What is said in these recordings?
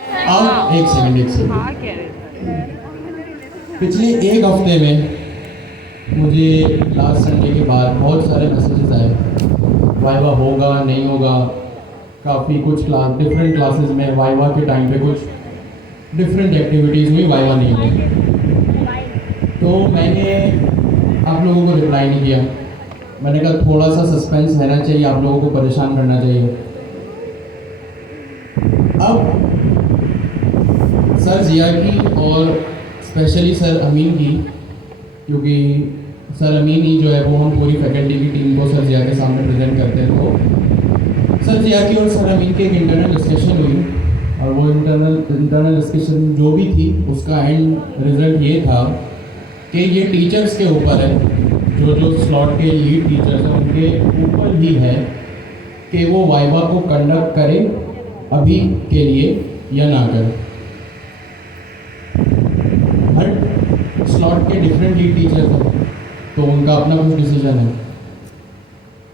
अब एक सेकंड। पिछले एक हफ्ते में मुझे लास्ट संडे के बाद बहुत सारे मैसेजेस आए, वाइवा होगा नहीं होगा। काफ़ी कुछ डिफरेंट क्लासेस में वाइवा के टाइम पे कुछ डिफरेंट एक्टिविटीज़ हुई, वाइवा नहीं हुई। तो मैंने आप लोगों को रिप्लाई नहीं किया। मैंने कहा थोड़ा सा सस्पेंस रहना चाहिए, आप लोगों को परेशान करना चाहिए। अब सर जिया की और स्पेशली सर अमीन की, क्योंकि सर अमीन ही जो है वो हम पूरी फैकल्टी की टीम को सर जिया के सामने प्रेजेंट करते हैं। तो सर जिया की और सर अमीन की एक इंटरनल डिस्कशन हुई, और वो इंटरनल डिस्कशन जो भी थी उसका एंड रिजल्ट ये था कि ये टीचर्स के ऊपर है, जो स्लॉट के लीड टीचर्स हैं उनके ऊपर ही है कि वो वाइवा को कंडक्ट करें अभी के लिए या ना करें। हर स्लॉट के डिफरेंट लीड टीचर्स हैं तो उनका अपना कुछ डिसीजन है।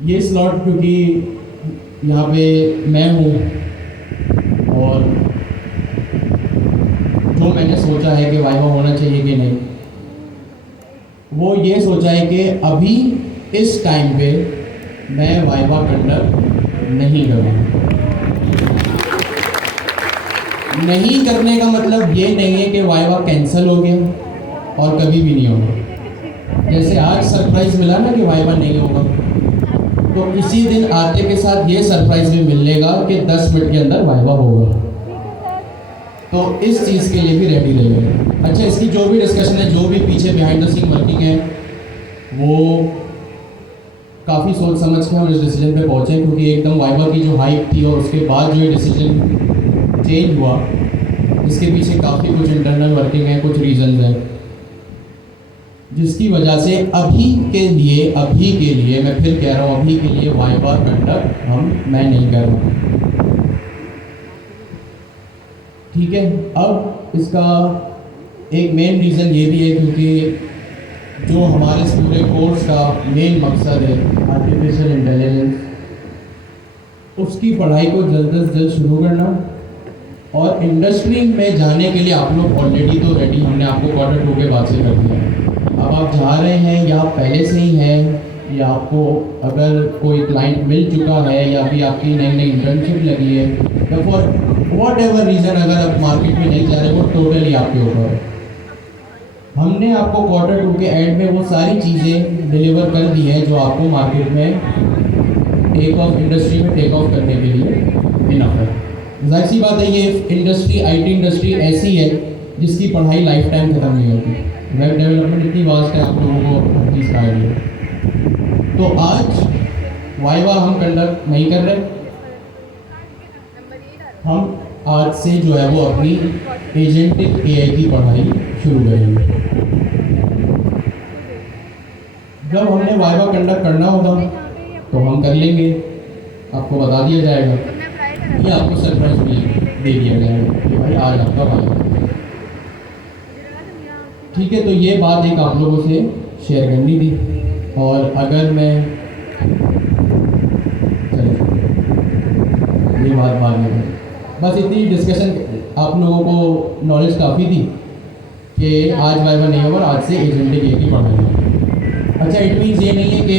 ये स्लॉट क्योंकि यहाँ पे मैं हूँ और जो मैंने सोचा है कि वाइवा होना चाहिए कि नहीं, वो ये सोचा है कि अभी इस टाइम पे मैं वाइवा कंडक्ट नहीं करूँगा। नहीं करने का मतलब ये नहीं है कि वाइवा कैंसिल हो गया और कभी भी नहीं होगा। जैसे आज सरप्राइज मिला ना कि वाइवा नहीं होगा, तो इसी दिन आते के साथ ये सरप्राइज भी मिलेगा कि 10 मिनट के अंदर वाइवा होगा। तो इस चीज़ के लिए भी रेडी रहिए। अच्छा, इसकी जो भी डिस्कशन है, जो भी पीछे बिहाइंड द सीन वर्किंग है, वो काफ़ी सोच समझ के हम इस डिसीजन पे पहुँचे, क्योंकि एकदम वाइवा की जो हाइप थी और उसके बाद जो ये डिसीजन चेंज हुआ, इसके पीछे काफ़ी कुछ इंटरनल वर्किंग है, कुछ रीजन है, जिसकी वजह से अभी के लिए मैं फिर कह रहा हूँ, अभी के लिए वाइवा कंडक्ट मैं नहीं कर रहा हूँ। ठीक है। अब इसका एक मेन रीज़न ये भी है क्योंकि जो हमारे इस पूरे कोर्स का मेन मकसद है आर्टिफिशियल इंटेलिजेंस, उसकी पढ़ाई को जल्द से जल्द शुरू करना, और इंडस्ट्री में जाने के लिए आप लोग ऑलरेडी तो रेडी, हमने आपको क्वार्टर 2 के बाद से कर दिया है। अब आप जा रहे हैं या पहले से ही हैं, या आपको अगर कोई क्लाइंट मिल चुका है, या फिर आपकी नई नई इंटर्नशिप लगी है, या फॉर वॉट एवर रीज़न अगर आप मार्केट में नहीं जा रहे, वो टोटली आपके ऊपर है। हमने आपको क्वार्टर 2 के एंड में वो सारी चीज़ें डिलीवर कर दी हैं जो आपको मार्केट में इंडस्ट्री में टेक ऑफ करने के लिए इनफ है। जाहिर सी बात है, ये इंडस्ट्री, आईटी इंडस्ट्री ऐसी है जिसकी पढ़ाई लाइफ टाइम ख़त्म नहीं होती। वेब डेवलपमेंट इतनी वास्ट है, आप लोगों को हर चीज़ का आइडिया। तो आज वाइवा हम कंडक्ट नहीं कर रहे, हम आज से जो है वो अपनी एजेंटिक एआई की पढ़ाई शुरू करेंगे। जब हमने वाइवा कंडक्ट करना होगा तो हम कर लेंगे, आपको बता दिया जाएगा, ये आपको सरप्राइज भी दे दिया जाएगा कि भाई आज आपका वाइवा। ठीक है, तो ये बात एक आप लोगों से शेयर करनी थी। और अगर मैं ये बात बाद में, बस इतनी डिस्कशन, आप लोगों को नॉलेज काफ़ी थी कि आज वाइवा नहीं होगा, आज से एजेंटिक एआई की पढ़ाई है। अच्छा, इट मीन्स ये नहीं है कि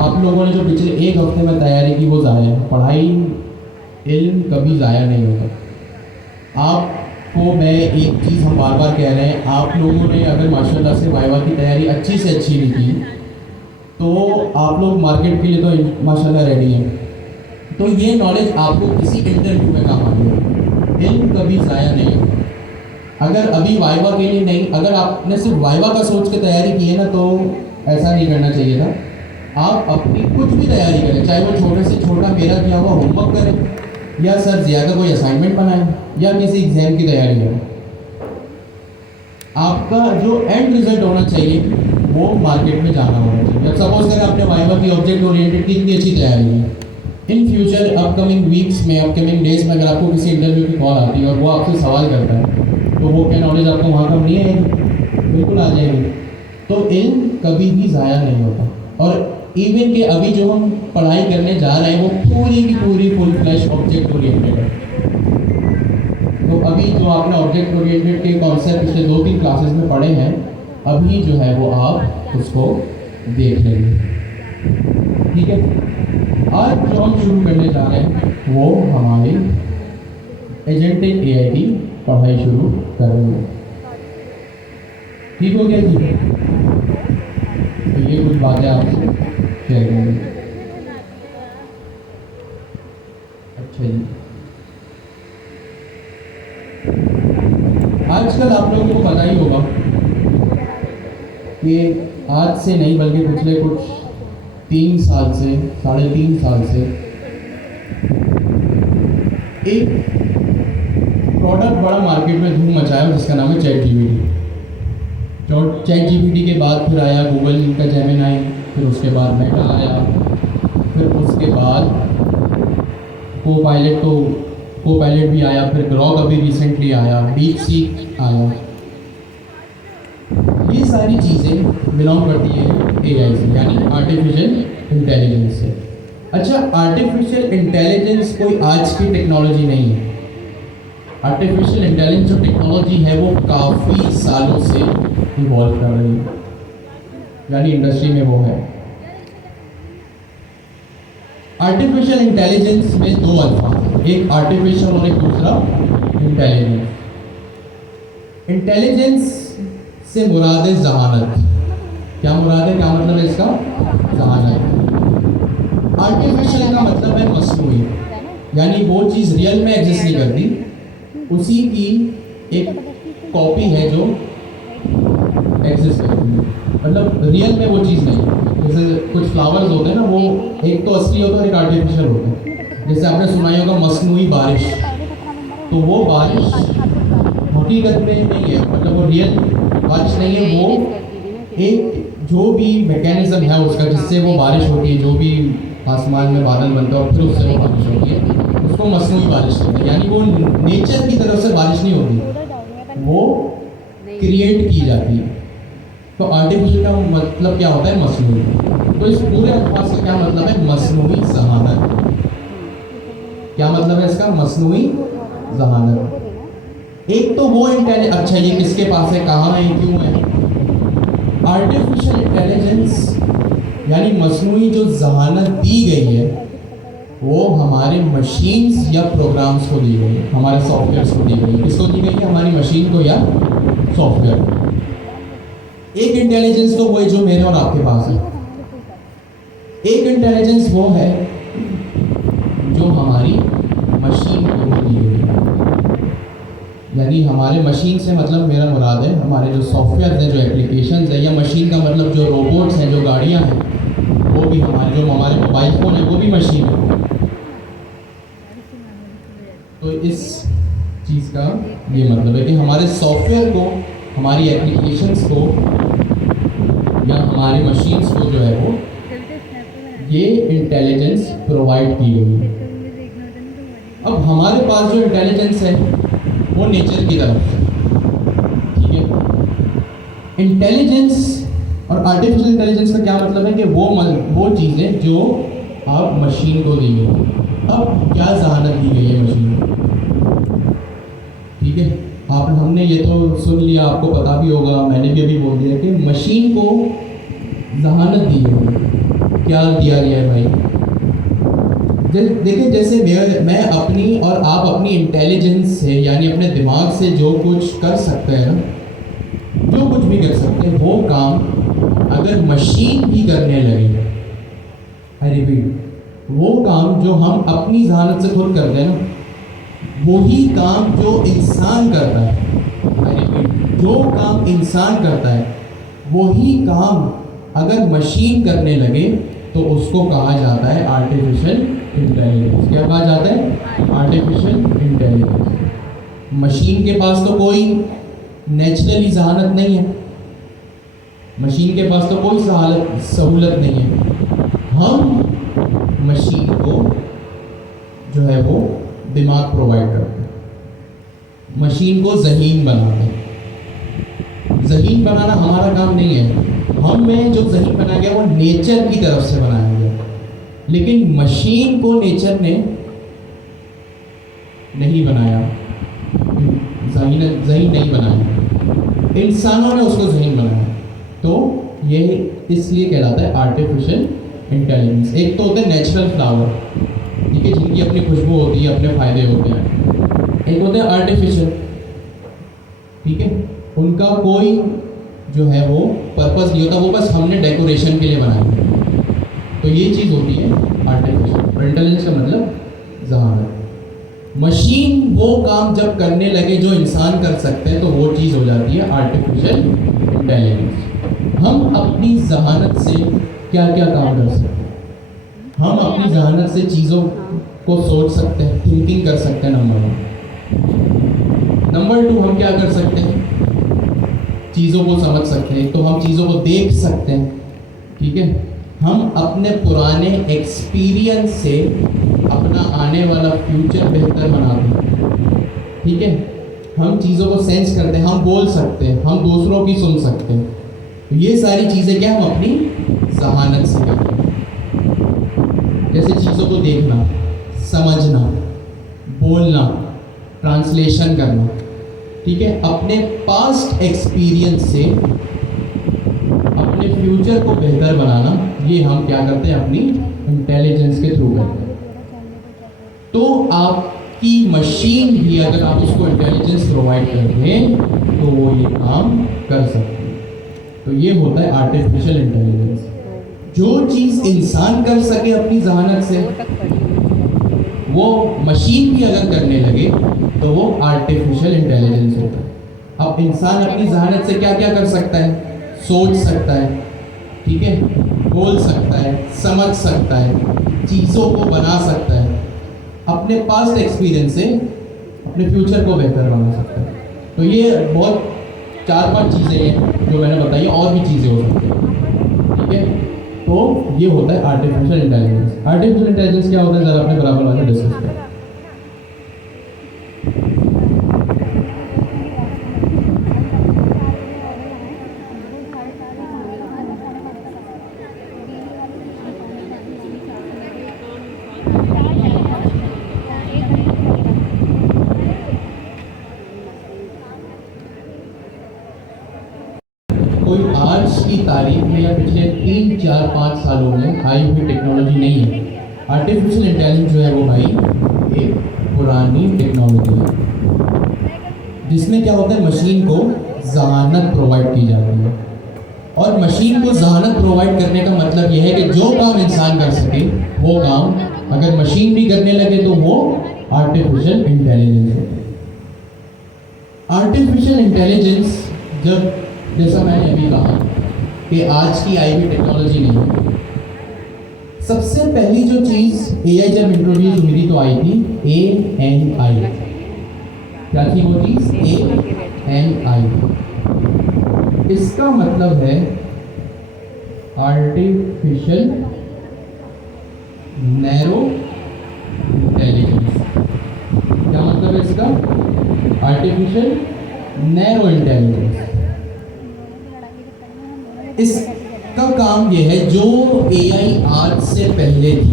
आप लोगों ने जो पिछले एक हफ्ते में तैयारी की वो ज़ाया है। पढ़ाई, इल्म कभी ज़ाया नहीं होता। आपको मैं एक चीज़ हम बार बार कह रहे हैं, आप लोगों ने अगर माशाल्लाह से वाइवा की तैयारी अच्छी से अच्छी भी की तो आप लोग मार्केट के लिए तो माशाल्लाह रेडी हैं। तो ये नॉलेज आपको किसी इंटरव्यू में काम आएगी। इल्म कभी ज़ाया नहीं होता। अगर अभी वाइवा के लिए नहीं, अगर आपने सिर्फ वाइवा का सोच के तैयारी की है ना, तो ऐसा नहीं करना चाहिए था। आप अपनी कुछ भी तैयारी करें, चाहे वो छोटे से छोटा मेरा किया हुआ होमवर्क करें, या सर जिया का कोई असाइनमेंट बनाएं, या किसी एग्जाम की तैयारी करें। आपका जो एंड रिजल्ट होना चाहिए वो मार्केट में जाना होना चाहिए। अब सपोज करें आपने वाइवा की ऑब्जेक्ट ओरिएंटेड की इतनी अच्छी तैयारी है, इन फ्यूचर अपकमिंग वीक्स में, अपकमिंग डेज में अगर आपको किसी इंटरव्यू की कॉल आती है और वो आपसे सवाल करता है, तो वो क्या नॉलेज आपको वहाँ कम नहीं आएगी? बिल्कुल आ जाएगी। तो इल्म कभी भी ज़ाया नहीं होता। और इवन कि अभी जो हम पढ़ाई करने जा रहे हैं वो पूरी की पूरी फुल फ्लैश ऑब्जेक्ट ओरिएंटेड है। तो अभी जो आपने ऑब्जेक्ट ओरिएंटेड के कॉन्सेप्ट पिछले 2-3 क्लासेस में पढ़े हैं, अभी जो है वो आप उसको देख लेंगे। ठीक है, आज जो हम शुरू करने जा रहे हैं वो हमारी एजेंटिक एआई की पढ़ाई शुरू कर रहे हैं। ठीक हो गया जी? तो ये कुछ बातें आपसे शेयर करेंगे। अच्छा जी, आजकल आप लोगों को पता ही होगा कि आज से नहीं बल्कि पिछले कुछ 3 साल से 3.5 साल से एक प्रोडक्ट बड़ा मार्केट में धूम मचाया जिसका नाम है चैट जीपीटी। चैट जीपीटी के बाद फिर आया गूगल का जेमिनी, फिर उसके बाद मेटा आया, फिर उसके बाद को पायलट भी आया, फिर ग्रॉक अभी रिसेंटली आया, डीपसीक आया। ये सारी चीज़ें बिलोंग करती है एआई से, यानी आर्टिफिशियल इंटेलिजेंस से। अच्छा, आर्टिफिशियल इंटेलिजेंस कोई आज की टेक्नोलॉजी नहीं है। आर्टिफिशियल इंटेलिजेंस जो टेक्नोलॉजी है वो काफ़ी सालों से इवॉल्व कर रही है, यानी इंडस्ट्री में वो है। आर्टिफिशियल इंटेलिजेंस में 2 अल्फाज, एक आर्टिफिशियल और एक दूसरा इंटेलिजेंस। इंटेलिजेंस से मुराद है जहानत। क्या मुराद है, क्या मतलब है इसका? जहानत। आर्टिफिशियल का मतलब है मसनूई, यानी वो चीज़ रियल में एग्जिस्ट नहीं करती, उसी की एक कॉपी है जो एग्जिस्ट करती है, मतलब रियल में वो चीज़ नहीं। जैसे कुछ फ्लावर्स होते हैं ना, वो एक तो असली होता है, एक आर्टिफिशियल होता है। जैसे आपने सुना ही होगा मसनूई बारिश, तो वो बारिश हकीकत में नहीं है, मतलब वो रियल बारिश नहीं है, वो एक जो भी मैकेनिज्म है उसका जिससे वो बारिश होती है, जो भी आसमान में बादल बनता है और फिर उससे वो बारिश होती है, उसको मसनूई बारिश कहते हैं। यानी वो नेचर की तरफ से बारिश नहीं होती, वो क्रिएट की जाती है। तो आर्टिफिशियल का मतलब क्या होता है? मसनूई। तो इस पूरे अल्फाज का क्या मतलब है? मसनूई जहानत। क्या मतलब है इसका? मसनूई जहानत। एक तो वो इंटेलिजेंस, अच्छा ये किसके पास है, कहाँ है, क्यों है? आर्टिफिशियल इंटेलिजेंस यानी मसनूई जो जहानत दी गई है वो हमारे मशीन्स या प्रोग्राम्स को दी गई है, हमारे सॉफ्टवेयर्स को दी गई है। किसको दी गई है? हमारी मशीन को या सॉफ्टवेयर। एक इंटेलिजेंस तो वो है जो मेरे और आपके पास है, एक इंटेलिजेंस वो है जो हमारी मशीन को दी गई है। यानी हमारे मशीन से मतलब मेरा मुराद है हमारे जो सॉफ्टवेयर हैं, जो एप्लीकेशंस हैं, या मशीन का मतलब जो रोबोट्स हैं, जो गाड़ियां हैं, वो भी हमारे, जो हमारे मोबाइल फ़ोन है वो भी मशीन है। तो इस चीज़ का ये मतलब है कि हमारे सॉफ्टवेयर को, हमारी एप्लीकेशंस को या हमारी मशीन्स को जो है वो ये इंटेलिजेंस प्रोवाइड की गई है। अब हमारे पास जो इंटेलिजेंस है वो नेचर की तरफ से, ठीक है। इंटेलिजेंस और आर्टिफिशियल इंटेलिजेंस का क्या मतलब है कि वो चीज़ें जो आप मशीन को दी गई। अब क्या जहानत दी गई है मशीन को, ठीक है। हमने ये तो सुन लिया, आपको पता भी होगा, मैंने भी अभी बोल दिया कि मशीन को जहानत दी है। क्या दिया गया है भाई? देखिए, जैसे मैं अपनी और आप अपनी इंटेलिजेंस से, यानी अपने दिमाग से जो कुछ कर सकते हैं ना, जो कुछ भी कर सकते हैं, वो काम अगर मशीन भी करने लगे, आई रिपीट, वो काम जो हम अपनी जहानत से खुद करते हैं ना, वही काम जो इंसान करता है, आई रिपीट, जो काम इंसान करता है वही काम अगर मशीन करने लगे तो उसको कहा जाता है आर्टिफिशियल इंटेलिजेंस। क्या कहा जाता है? Artificial intelligence. मशीन के पास तो कोई नेचुरली जहानत नहीं है, मशीन के पास तो कोई सहूलत नहीं है। हम मशीन को जो है वो दिमाग प्रोवाइड करते हैं, मशीन को ज़हीन बनाते हैं। ज़हीन बनाना हमारा काम नहीं है, हमें जो ज़हीन बनाया गया वो नेचर की तरफ से बनाया गया, लेकिन मशीन को नेचर ने नहीं बनाया। ज़हीन नहीं बनाया, इंसानों ने उसको ज़हीन बनाया। तो ये इसलिए कहलाता है आर्टिफिशियल इंटेलिजेंस। एक तो होते हैं नेचुरल फ्लावर, ठीक है, जिनकी अपनी खुशबू होती है, अपने फ़ायदे होते हैं। एक होते हैं आर्टिफिशियल, ठीक है, उनका कोई जो है वो पर्पस नहीं होता, वो बस हमने डेकोरेशन के लिए बनाया। तो ये चीज़ होती है आर्टिफिशियल। और इंटेलिजेंस का मतलब ज़हानत। मशीन वो काम जब करने लगे जो इंसान कर सकते हैं, तो वो चीज़ हो जाती है आर्टिफिशियल इंटेलिजेंस। हम अपनी ज़हानत से क्या क्या काम कर सकते हैं? हम अपनी ज़हानत से चीज़ों को सोच सकते हैं, थिंकिंग कर सकते हैं, नंबर 1। नंबर 2, हम क्या कर सकते हैं? चीज़ों को समझ सकते हैं। तो हम चीज़ों को देख सकते हैं, ठीक है, हम अपने पुराने एक्सपीरियंस से अपना आने वाला फ्यूचर बेहतर बनाते हैं, ठीक है, हम चीज़ों को सेंस करते हैं, हम बोल सकते हैं, हम दूसरों की सुन सकते हैं। तो ये सारी चीज़ें क्या हम अपनी ज़हानत से करते हैं। जैसे चीज़ों को देखना, समझना, बोलना, ट्रांसलेशन करना, ठीक है, अपने पास्ट एक्सपीरियंस से अपने फ्यूचर को बेहतर बनाना, ये हम क्या करते हैं? अपनी इंटेलिजेंस के थ्रू करते हैं। तो आपकी मशीन भी अगर आप उसको इंटेलिजेंस प्रोवाइड कर दें तो वो ये काम कर सकती है। तो ये होता है आर्टिफिशियल इंटेलिजेंस। जो चीज़ इंसान कर सके अपनी ज़हानत से, वो मशीन भी अगर करने लगे तो वो आर्टिफिशियल इंटेलिजेंस होता है। अब इंसान अपनी ज़हानत से क्या क्या कर सकता है? सोच सकता है, ठीक है, बोल सकता है, समझ सकता है, चीज़ों को बना सकता है, अपने पास्ट एक्सपीरियंस से अपने फ्यूचर को बेहतर बना सकता है। तो ये बहुत 4-5 चीज़ें हैं जो मैंने बताई, और भी चीज़ें हो सकती हैं, ठीक है। तो ये होता है आर्टिफिशियल इंटेलिजेंस। आर्टिफिशियल इंटेलिजेंस क्या होता है, ज़रा अपने बराबर वाले डिस्कस करें। कोई आज की तारीख में या पिछले 3-4-5 सालों में आई हुई टेक्नोलॉजी नहीं है। आर्टिफिशियल इंटेलिजेंस जो है वो भाई एक पुरानी टेक्नोलॉजी है, जिसमें क्या होता है, मशीन को ज़हानत प्रोवाइड की जाती है। और मशीन को ज़हानत प्रोवाइड करने का मतलब यह है कि जो काम इंसान कर सके वो काम अगर मशीन भी करने लगे तो वो आर्टिफिशियल इंटेलिजेंस है। आर्टिफिशियल इंटेलिजेंस जब, जैसा मैंने अभी कहा कि आज की आई हुई टेक्नोलॉजी नहीं है। सबसे पहली जो चीज़ एआई जब इंट्रोड्यूस हुई थी तो आई थी ANI। क्या थी वो चीज़? ANI। इसका मतलब है आर्टिफिशियल नैरो इंटेलिजेंस। क्या मतलब है इसका? Artificial narrow intelligence. इसका काम यह है, जो एआई आज से पहले थी,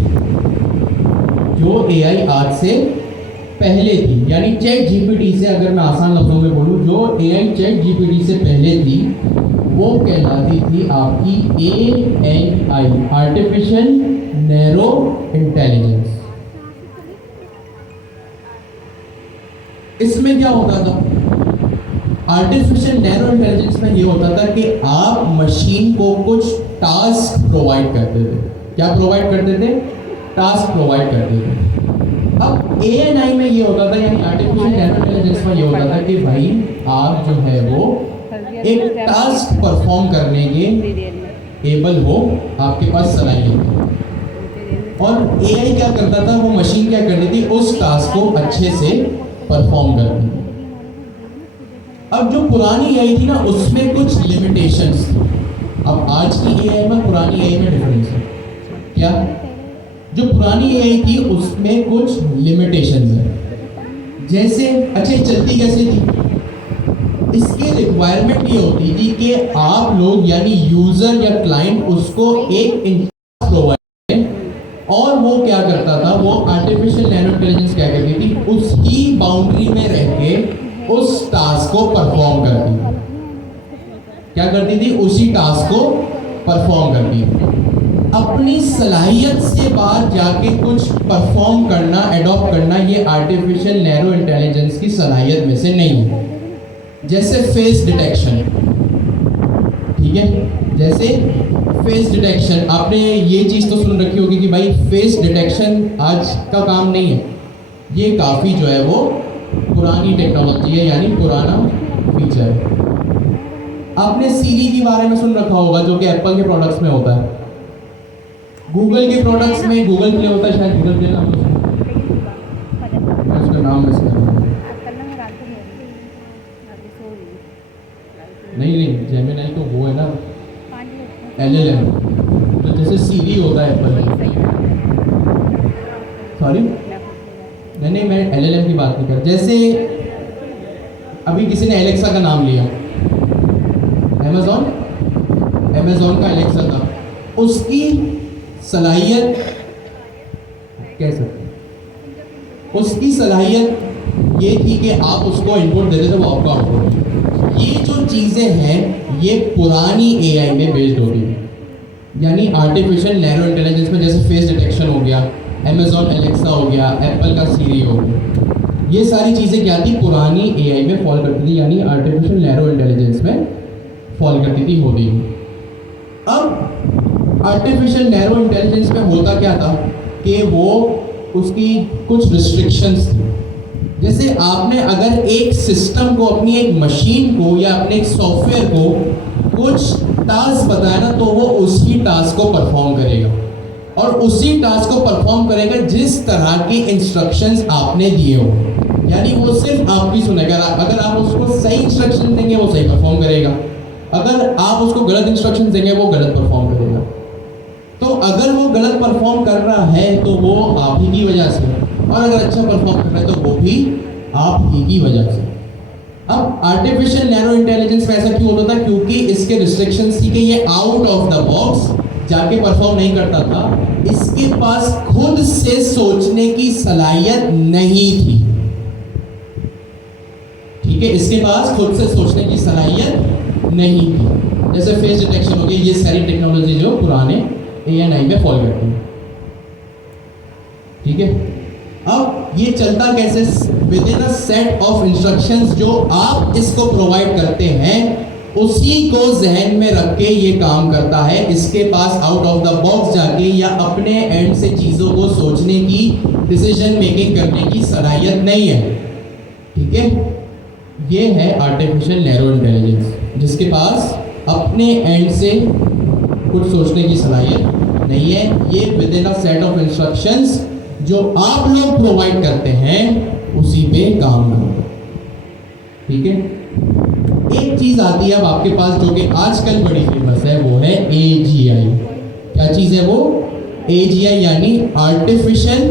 जो एआई आज से पहले थी, यानी चैट जीपीटी से, अगर मैं आसान लफ्जों में बोलूं, जो एआई चैट जीपीटी से पहले थी वो कहलाती थी आपकी ANI, आर्टिफिशियल नैरो इंटेलिजेंस। इसमें क्या होता था? आर्टिफिशियल नैरो इंटेलिजेंस में ये होता था कि आप मशीन को कुछ टास्क प्रोवाइड करते थे। क्या प्रोवाइड करते थे? टास्क प्रोवाइड करते थे। अब ANI में ये होता था, यानी आर्टिफिशियल नैरो इंटेलिजेंस में ये होता था कि भाई आप जो है वो एक टास्क परफॉर्म करने के एबल हो, आपके पास सलाहियत है। और AI क्या करता था, वो मशीन क्या करती थी, उस टास्क को अच्छे से परफॉर्म करती थी। अब जो पुरानी AI थी ना, उसमें कुछ लिमिटेशंस थी। अब आज की AI में पुरानी AI में डिफरेंस है क्या? जो पुरानी AI थी उसमें कुछ लिमिटेशंस है। जैसे, अच्छा चलती कैसे थी? इसकी रिक्वायरमेंट ये होती थी कि आप लोग यानी यूजर या क्लाइंट उसको एक इंटरफेस प्रोवाइड करें, और वो क्या करता था, वो आर्टिफिशियल नैनो इंटेलिजेंस क्या करती थी, उसकी बाउंड्री में रह के उस टास्क को परफॉर्म करती थी। क्या करती थी? उसी टास्क को परफॉर्म करती थी। अपनी सलाहियत से बाहर जाके कुछ परफॉर्म करना, एडॉप्ट करना, ये आर्टिफिशियल नैरो इंटेलिजेंस की सलाहियत में से नहीं है। जैसे फेस डिटेक्शन, ठीक है, जैसे फेस डिटेक्शन, आपने ये चीज़ तो सुन रखी होगी कि भाई फेस डिटेक्शन आज का काम नहीं है, ये काफ़ी जो है वो पुरानी टेक्नोलॉजी है, यानी पुराना फीचर है। आपने सीरी के बारे में सुन रखा होगा, जो कि एप्पल के प्रोडक्ट्स में होता है। गूगल के प्रोडक्ट्स में गूगल प्ले होता है, शायद गूगल प्ले नाम, मैं उसका नाम मिस कर रहा हूँ। नहीं, जेमिनी तो वो है ना, LLM, तो जैसे सीरी होता है एप्पल में। सॉरी, नहीं, मैं LLM की बात नहीं कर। जैसे अभी किसी ने एलेक्सा का नाम लिया, अमेज़ॉन का एलेक्सा था, उसकी सलाहियत कैसे, उसकी सलाहियत ये थी कि आप उसको इनपुट देते थे, वो आपका आउटपुट। ये जो चीज़ें हैं ये पुरानी AI में बेस्ड होती थी, यानी आर्टिफिशियल नैरो इंटेलिजेंस में। जैसे फेस डिटेक्शन हो गया, अमेज़ॉन एलेक्सा हो गया, एप्पल का सीरी हो गया, ये सारी चीज़ें क्या थी? पुरानी AI में फॉल करती थी, यानी आर्टिफिशियल नैरो इंटेलिजेंस में फॉल करती थी, होती। अब आर्टिफिशियल नैरो इंटेलिजेंस में होता क्या था कि वो उसकी कुछ रिस्ट्रिक्शंस थी। जैसे आपने अगर एक सिस्टम को, अपनी एक मशीन को या अपने एक सॉफ्टवेयर को कुछ टास्क बताया ना, तो वो उसी टास्क को परफॉर्म करेगा, और उसी टास्क को परफॉर्म करेगा जिस तरह के इंस्ट्रक्शंस आपने दिए हो, यानी वो सिर्फ आपकी सुनेगा। अगर आप उसको सही इंस्ट्रक्शन देंगे वो सही परफॉर्म करेगा, अगर आप उसको गलत इंस्ट्रक्शन देंगे वो गलत परफॉर्म करेगा। तो अगर वो गलत परफॉर्म कर रहा है तो वो आप ही की वजह से, और अगर अच्छा परफॉर्म कर रहा है तो वो भी आप ही की वजह से। अब आर्टिफिशियल नैरो इंटेलिजेंस में ऐसा क्यों होता था? क्योंकि इसके रिस्ट्रिक्शंस थी कि ये आउट ऑफ द बॉक्स जाके परफॉर्म नहीं करता था, इसके पास खुद से सोचने की सलाहियत नहीं थी। ठीक है, इसके पास खुद से सोचने की सलाहियत नहीं थी। जैसे फेस डिटेक्शन हो गई, ये सारी टेक्नोलॉजी जो पुराने AI में फॉल करती है। ठीक है, अब ये चलता कैसे? With in a set of instructions जो आप इसको प्रोवाइड करते हैं, उसी को जहन में रख के ये काम करता है। इसके pass out of the box जाके या अपने एंड से चीज़ों को सोचने की, डिसीजन मेकिंग करने की सलाहियत नहीं है। ठीक है, ये है आर्टिफिशियल नैरो इंटेलिजेंस, जिसके पास अपने एंड से कुछ सोचने की सलाहियत नहीं है। ये with in a set of instructions जो आप लोग प्रोवाइड करते हैं उसी पे काम करता है। ठीक है, एक चीज आती है अब आपके पास जो कि आजकल बड़ी फेमस है, वो है AGI। क्या चीज है वो? AGI यानी आर्टिफिशियल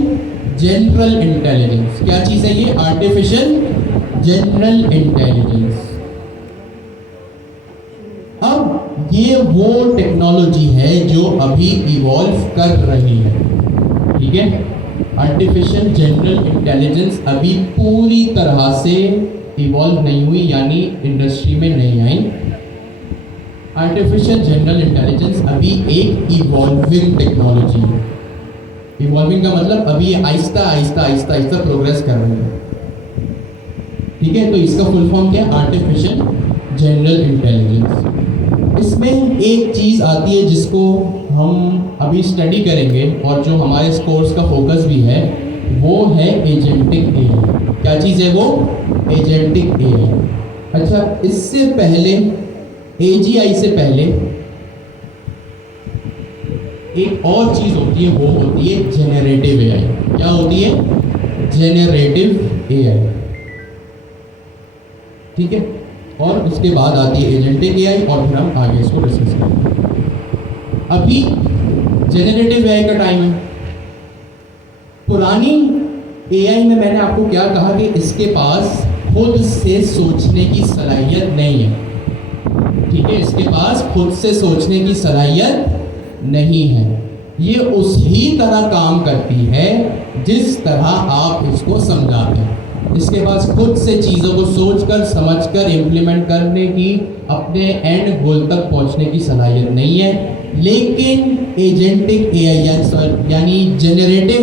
जनरल इंटेलिजेंस। क्या चीज है ये? Artificial general intelligence. अब ये वो टेक्नोलॉजी है जो अभी इवॉल्व कर रही है। ठीक है, आर्टिफिशियल जनरल इंटेलिजेंस अभी पूरी तरह से इवॉल्व नहीं हुई, यानी इंडस्ट्री में नहीं आई। आर्टिफिशियल जनरल इंटेलिजेंस अभी एक इवॉल्विंग टेक्नोलॉजी है। इवॉल्विंग का मतलब अभी आहिस्ता आहिस्ता आहिस्ता आहिस्ता प्रोग्रेस कर रही है। ठीक है, तो इसका फुल फॉर्म क्या है? Artificial general intelligence. इसमें एक चीज़ आती है जिसको हम अभी स्टडी करेंगे और जो हमारे इस कोर्स का फोकस भी है, वो है एजेंटिक AI। क्या चीज़ है वो? Agentic AI। अच्छा, इससे पहले AGI से पहले एक और चीज़ होती है, वो होती है जेनरेटिव AI। क्या होती है? Generative AI। ठीक है, और उसके बाद आती है एजेंटिक AI, और फिर हम आगे इसको डिस्कस करेंगे। अभी जेनरेटिव AI का टाइम है। पुरानी AI में मैंने आपको क्या कहा कि इसके पास खुद से सोचने की सलाहियत नहीं है। ठीक है, इसके पास खुद से सोचने की सलाहियत नहीं है। ये उसी तरह काम करती है जिस तरह आप इसको समझाते हैं। इसके पास खुद से चीज़ों को सोचकर समझकर इम्प्लीमेंट करने की अपने एंड गोल तक पहुंचने की सलाहियत नहीं है, लेकिन एजेंटिक एआई यानी जेनरेटिव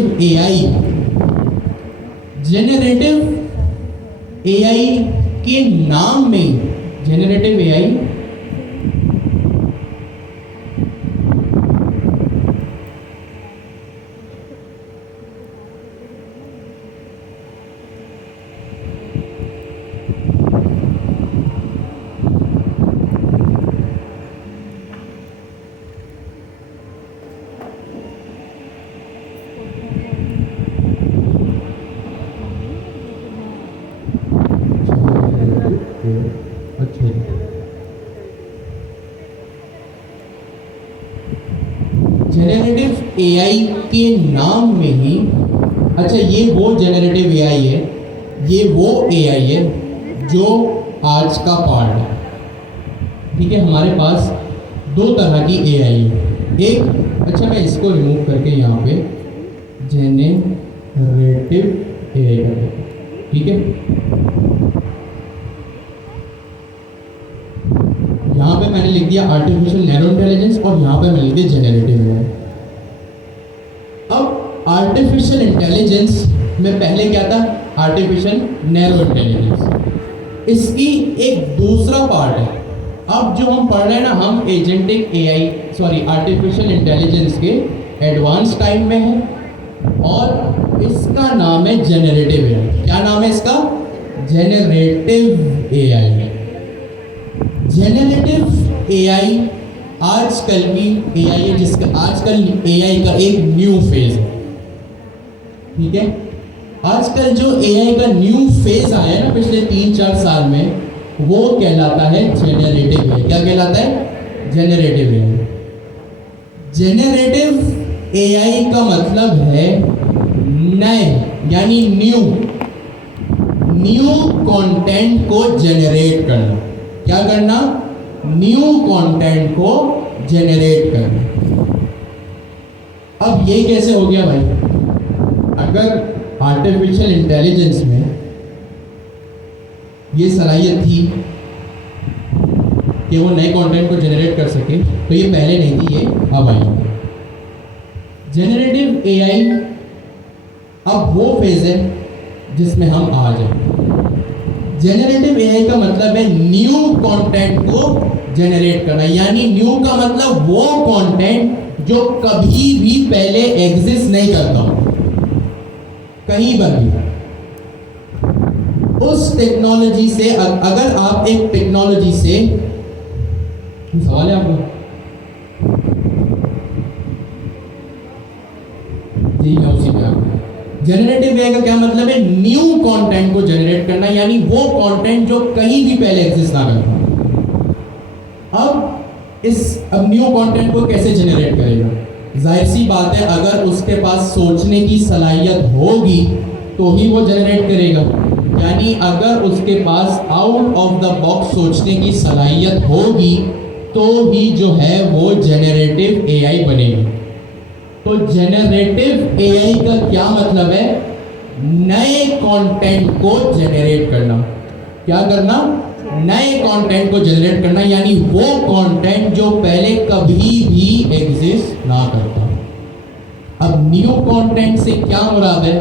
एआई के नाम में जेनरेटिव एआई अच्छा जेनरेटिव एआई के नाम में ही, अच्छा ये वो जेनरेटिव एआई है, ये वो एआई है जो आज का पार्ट है। ठीक है, हमारे पास दो तरह की एआई है। एक, अच्छा मैं इसको रिमूव करके यहाँ पे जेनरेटिव एआई कर देता हूँ। ठीक है, यहाँ पे मैंने लिख दिया आर्टिफिशियल नैरो इंटेलिजेंस और यहाँ पे मैंने लिख दिया जेनरेटिव एआई। अब आर्टिफिशियल इंटेलिजेंस में पहले क्या था, आर्टिफिशियल नैरो इंटेलिजेंस, इसकी एक दूसरा पार्ट है। अब जो हम पढ़ रहे हैं ना, हम एजेंटिक एआई आर्टिफिशियल इंटेलिजेंस के एडवांस टाइम में है और इसका नाम है जेनरेटिव एआई। क्या नाम है इसका? Generative AI. जेनरेटिव एआई आजकल की एआई है, जिसका आजकल एआई का एक न्यू फेज है। ठीक है, आजकल जो एआई का न्यू फेज आया है ना पिछले 3-4 साल में, वो कहलाता है जेनरेटिव एआई। क्या कहलाता है? Generative AI. जेनरेटिव एआई का मतलब है नए यानी न्यू कंटेंट को जेनरेट करना। क्या करना? न्यू कंटेंट को जेनरेट करना। अब ये कैसे हो गया भाई? अगर आर्टिफिशियल इंटेलिजेंस में ये सलाहियत थी कि वो नए कंटेंट को जनरेट कर सके, तो ये पहले नहीं थी, ये अब आई। जेनरेटिव एआई अब वो फेज है जिसमें हम आज हैं। जेनरेटिव एआई का मतलब है न्यू कंटेंट को जनरेट करना, यानी न्यू का मतलब वो कंटेंट जो कभी भी पहले एग्जिस्ट नहीं करता कहीं पर भी। उस टेक्नोलॉजी से अगर आप एक टेक्नोलॉजी से, सवाल है आपका? जी मैं उसी पे। जेनरेटिव एआई का क्या मतलब है? न्यू कंटेंट को जनरेट करना, यानी वो कंटेंट जो कहीं भी पहले एग्जिस्ट ना करता। अब न्यू कंटेंट को कैसे जनरेट करेगा? जाहिर सी बात है, अगर उसके पास सोचने की सलाहियत होगी तो ही वो जनरेट करेगा। यानी अगर उसके pass out of the box सोचने की सलाहियत होगी तो ही जो है वो जेनरेटिव एआई बनेगी। तो जेनरेटिव एआई का क्या मतलब है? नए कंटेंट को जनरेट करना। क्या करना? नए कंटेंट को जनरेट करना, यानी वो कंटेंट जो पहले कभी भी एग्जिस्ट ना करता। अब न्यू कंटेंट से क्या मुराद है?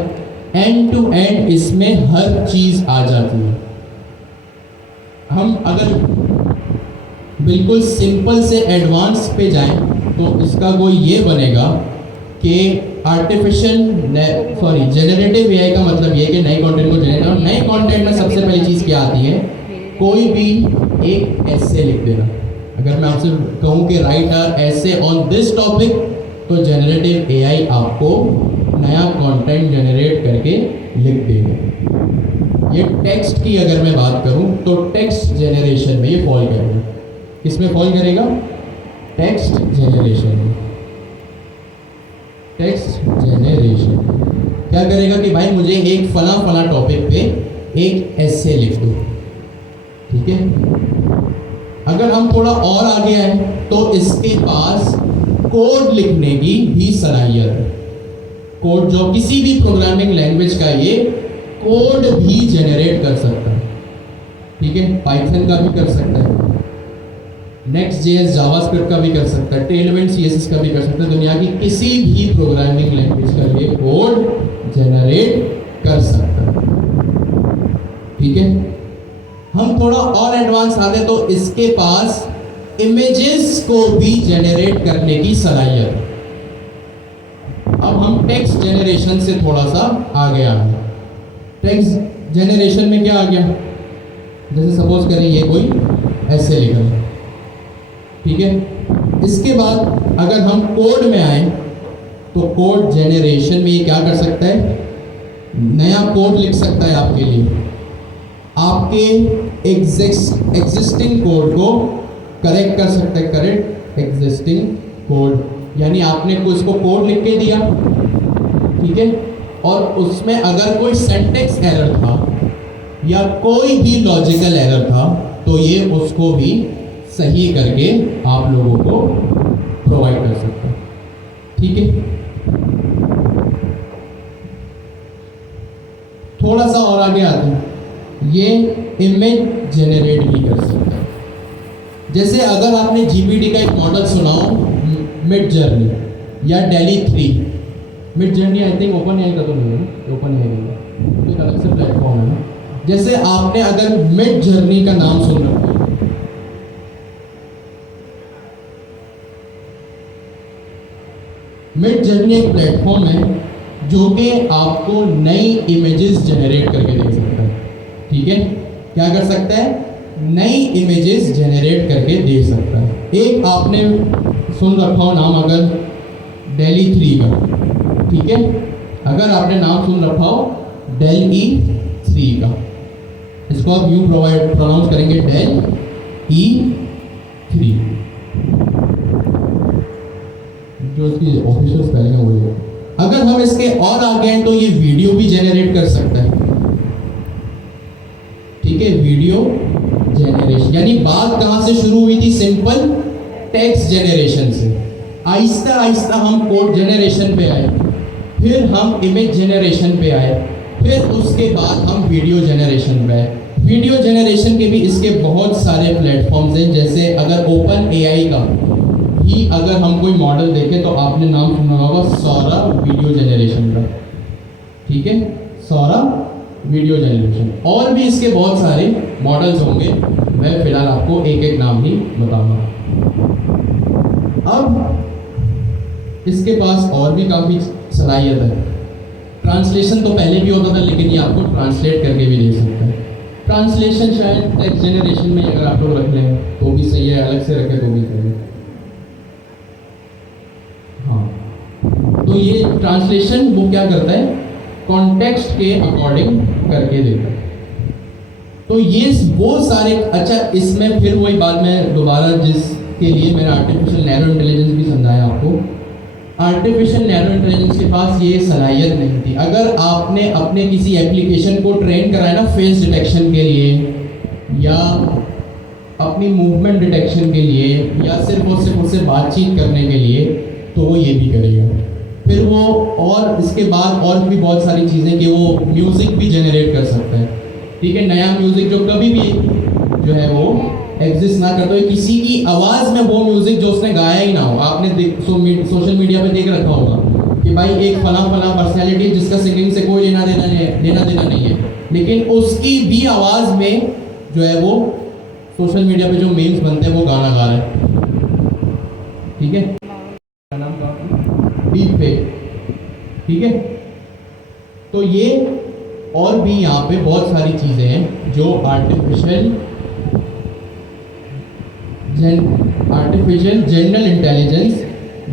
एंड टू एंड इसमें हर चीज आ जाती है। हम अगर बिल्कुल सिंपल से एडवांस पे जाएं तो इसका कोई ये बनेगा कि जेनरेटिव एआई का मतलब ये कि नए कंटेंट को जनरेट करना। नए कंटेंट में सबसे पहली चीज़ क्या आती है? कोई भी एक एसे लिख देना। अगर मैं आपसे कहूँ कि right a essay on this topic, तो जेनरेटिव एआई आपको नया कंटेंट जनरेट करके लिख देगा। ये टेक्स्ट की अगर मैं बात करूँ तो टेक्स्ट जनरेशन में ये फॉल करेगा। किसमें फॉल करेगा? टेक्स्ट जनरेशन में। टेक्स्ट जनरेशन क्या करेगा कि भाई मुझे एक फला टॉपिक पे एक एसे लिख दो। ठीक है, अगर हम थोड़ा और आगे आए तो इसके पास कोड लिखने की भी सलाहियत है। कोड जो किसी भी प्रोग्रामिंग लैंग्वेज का ये कोड भी जनरेट कर सकता है, ठीक है, पाइथन का भी कर सकता है, नेक्स्ट जेएस जावास्क्रिप्ट का भी कर सकता है, टेलविंड सीएसएस का भी कर सकता है, दुनिया की किसी भी प्रोग्रामिंग लैंग्वेज का ये कोड जनरेट कर सकता है, ठीक है। हम थोड़ा और एडवांस आते तो इसके पास इमेजेस को भी जनरेट करने की सलाहियत है। अब हम टेक्स्ट जनरेशन से थोड़ा सा आगे आ गए। टेक्स्ट जनरेशन में क्या आ गया, जैसे सपोज करें ये कोई ऐसे लिखा है, ठीक है। इसके बाद अगर हम कोड में आए तो कोड जनरेशन में ये क्या कर सकता है, नया कोड लिख सकता है आपके लिए, आपके एग्जिस्टिंग कोड को करेक्ट कर सकता है, करेक्ट एग्जिस्टिंग कोड, यानी आपने कुछ को कोड लिख के दिया, ठीक है, और उसमें अगर कोई सिंटैक्स एरर था या कोई भी लॉजिकल एरर था तो ये उसको भी सही करके आप लोगों को प्रोवाइड कर सकता है, ठीक है। थोड़ा सा और आगे आते हैं, ये इमेज जनरेट भी कर सकता है। जैसे अगर आपने जीपीटी का एक मॉडल सुना हो, मिड जर्नी या daily 3, mid journey I think open AI का तो नहीं है, ओपन एआई का एक अलग से प्लेटफॉर्म है ना। जैसे आपने अगर मिड जर्नी का नाम सुन रखा है, मिड जर्नी एक प्लेटफॉर्म है जो कि आपको नई इमेजेस जनरेट करके दे सकता है, ठीक है। क्या कर सकता है, नई इमेजेस जनरेट करके दे सकता है। एक आपने सुन रखा हो नाम अगर डेली 3 का, ठीक है, अगर आपने नाम सुन रखा हो डेल E3 का, इसको आप यूं प्रोनाउंस करेंगे डेल E3, जो इसकी ऑफिशियल स्पेलिंग है वही है। अगर हम इसके और आगे हैं तो ये वीडियो भी जनरेट कर सकता है, ठीक है, वीडियो जनरेशन, यानी बात कहां से शुरू हुई थी, सिंपल टेक्स्ट जनरेशन से, आहिस्ता आहिस्ता हम कोड जनरेशन पे आए, फिर हम इमेज जनरेशन पे आए, फिर उसके बाद हम वीडियो जनरेशन पे आए। वीडियो जनरेशन के भी इसके बहुत सारे प्लेटफॉर्म्स हैं, जैसे अगर ओपन एआई का ही अगर हम कोई मॉडल देखें तो आपने नाम सुना होगा सौरा वीडियो जनरेशन का, ठीक है, सौरा वीडियो जनरेशन। और भी इसके बहुत सारे मॉडल्स होंगे, मैं फिलहाल आपको एक एक नाम ही बताऊंगा। अब इसके पास और भी काफ़ी सलाहियत है। ट्रांसलेशन तो पहले भी होता था, लेकिन ये आपको ट्रांसलेट करके भी दे सकता है। ट्रांसलेशन शायद टेक्स्ट जनरेशन में अगर आप लोग रख लें तो भी सही है, अलग से रखें तो भी सही है। हाँ, तो ये ट्रांसलेशन वो क्या करता है, कॉन्टेक्स्ट के अकॉर्डिंग करके देता है। तो ये वो सारे, अच्छा इसमें फिर वही बात मैं दोबारा जिसके लिए मैंने आर्टिफिशियल नैरो इंटेलिजेंस भी समझाया आपको, आर्टिफिशियल नैरो इंटेलिजेंस के पास ये सलाहियत नहीं थी। अगर आपने अपने किसी एप्लीकेशन को ट्रेन कराया ना फेस डिटेक्शन के लिए या अपनी मूवमेंट डिटेक्शन के लिए या सिर्फ और सिर्फ उससे बातचीत करने के लिए, तो वो ये भी करेगा। फिर वो और इसके बाद और भी बहुत सारी चीज़ें कि वो म्यूज़िक भी जनरेट कर सकता है, ठीक है, नया म्यूज़िक जो कभी भी जो है वो एग्जिस्ट ना करता हो, किसी की आवाज़ में वो म्यूज़िक जो उसने गाया ही ना हो। आपने सोशल मीडिया पे देख रखा होगा कि भाई एक फला पर्सनैलिटी जिसका सिंगिंग से कोई लेना देना नहीं है, लेकिन उसकी भी आवाज़ में जो है वो सोशल मीडिया पे जो मीम्स बनते हैं वो गाना गा रहा है, ठीक है, क्या नाम था, डीप फेक, ठीक है। तो ये और भी यहाँ पे बहुत सारी चीज़ें हैं जो आर्टिफिशियल जनरल इंटेलिजेंस,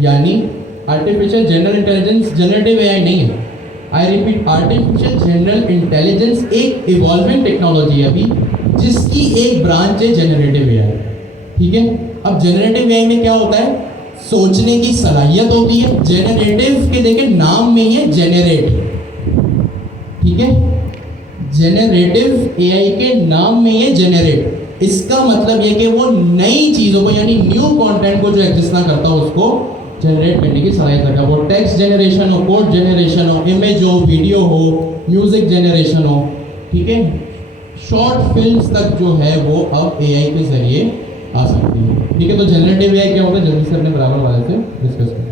यानी artificial general intelligence generative AI नहीं है, I repeat, artificial general intelligence एक इवॉल्विंग टेक्नोलॉजी है अभी, जिसकी एक ब्रांच है जनरेटिव एआई, ठीक है। अब जनरेटिव एआई में क्या होता है, सोचने की सलाहियत होती है। जनरेटिव के देखिए नाम में ही है जेनरेट, ठीक है, जनरेटिव एआई के नाम में ही है जेनरेट। इसका मतलब ये कि वो नई चीज़ों को यानी न्यू कंटेंट को जो एग्जिस्ट ना करता उसको जनरेट करने की सहायता का, वो टेक्स्ट जनरेशन हो, कोड जनरेशन हो, इमेज हो, वीडियो हो, म्यूजिक जनरेशन हो, ठीक है, शॉर्ट फिल्म्स तक जो है वो अब एआई के जरिए आ सकती है। ठीक है, तो जनरेटिव एआई क्या होता है, जल्दी से अपने बराबर वाले से डिस्कस करें।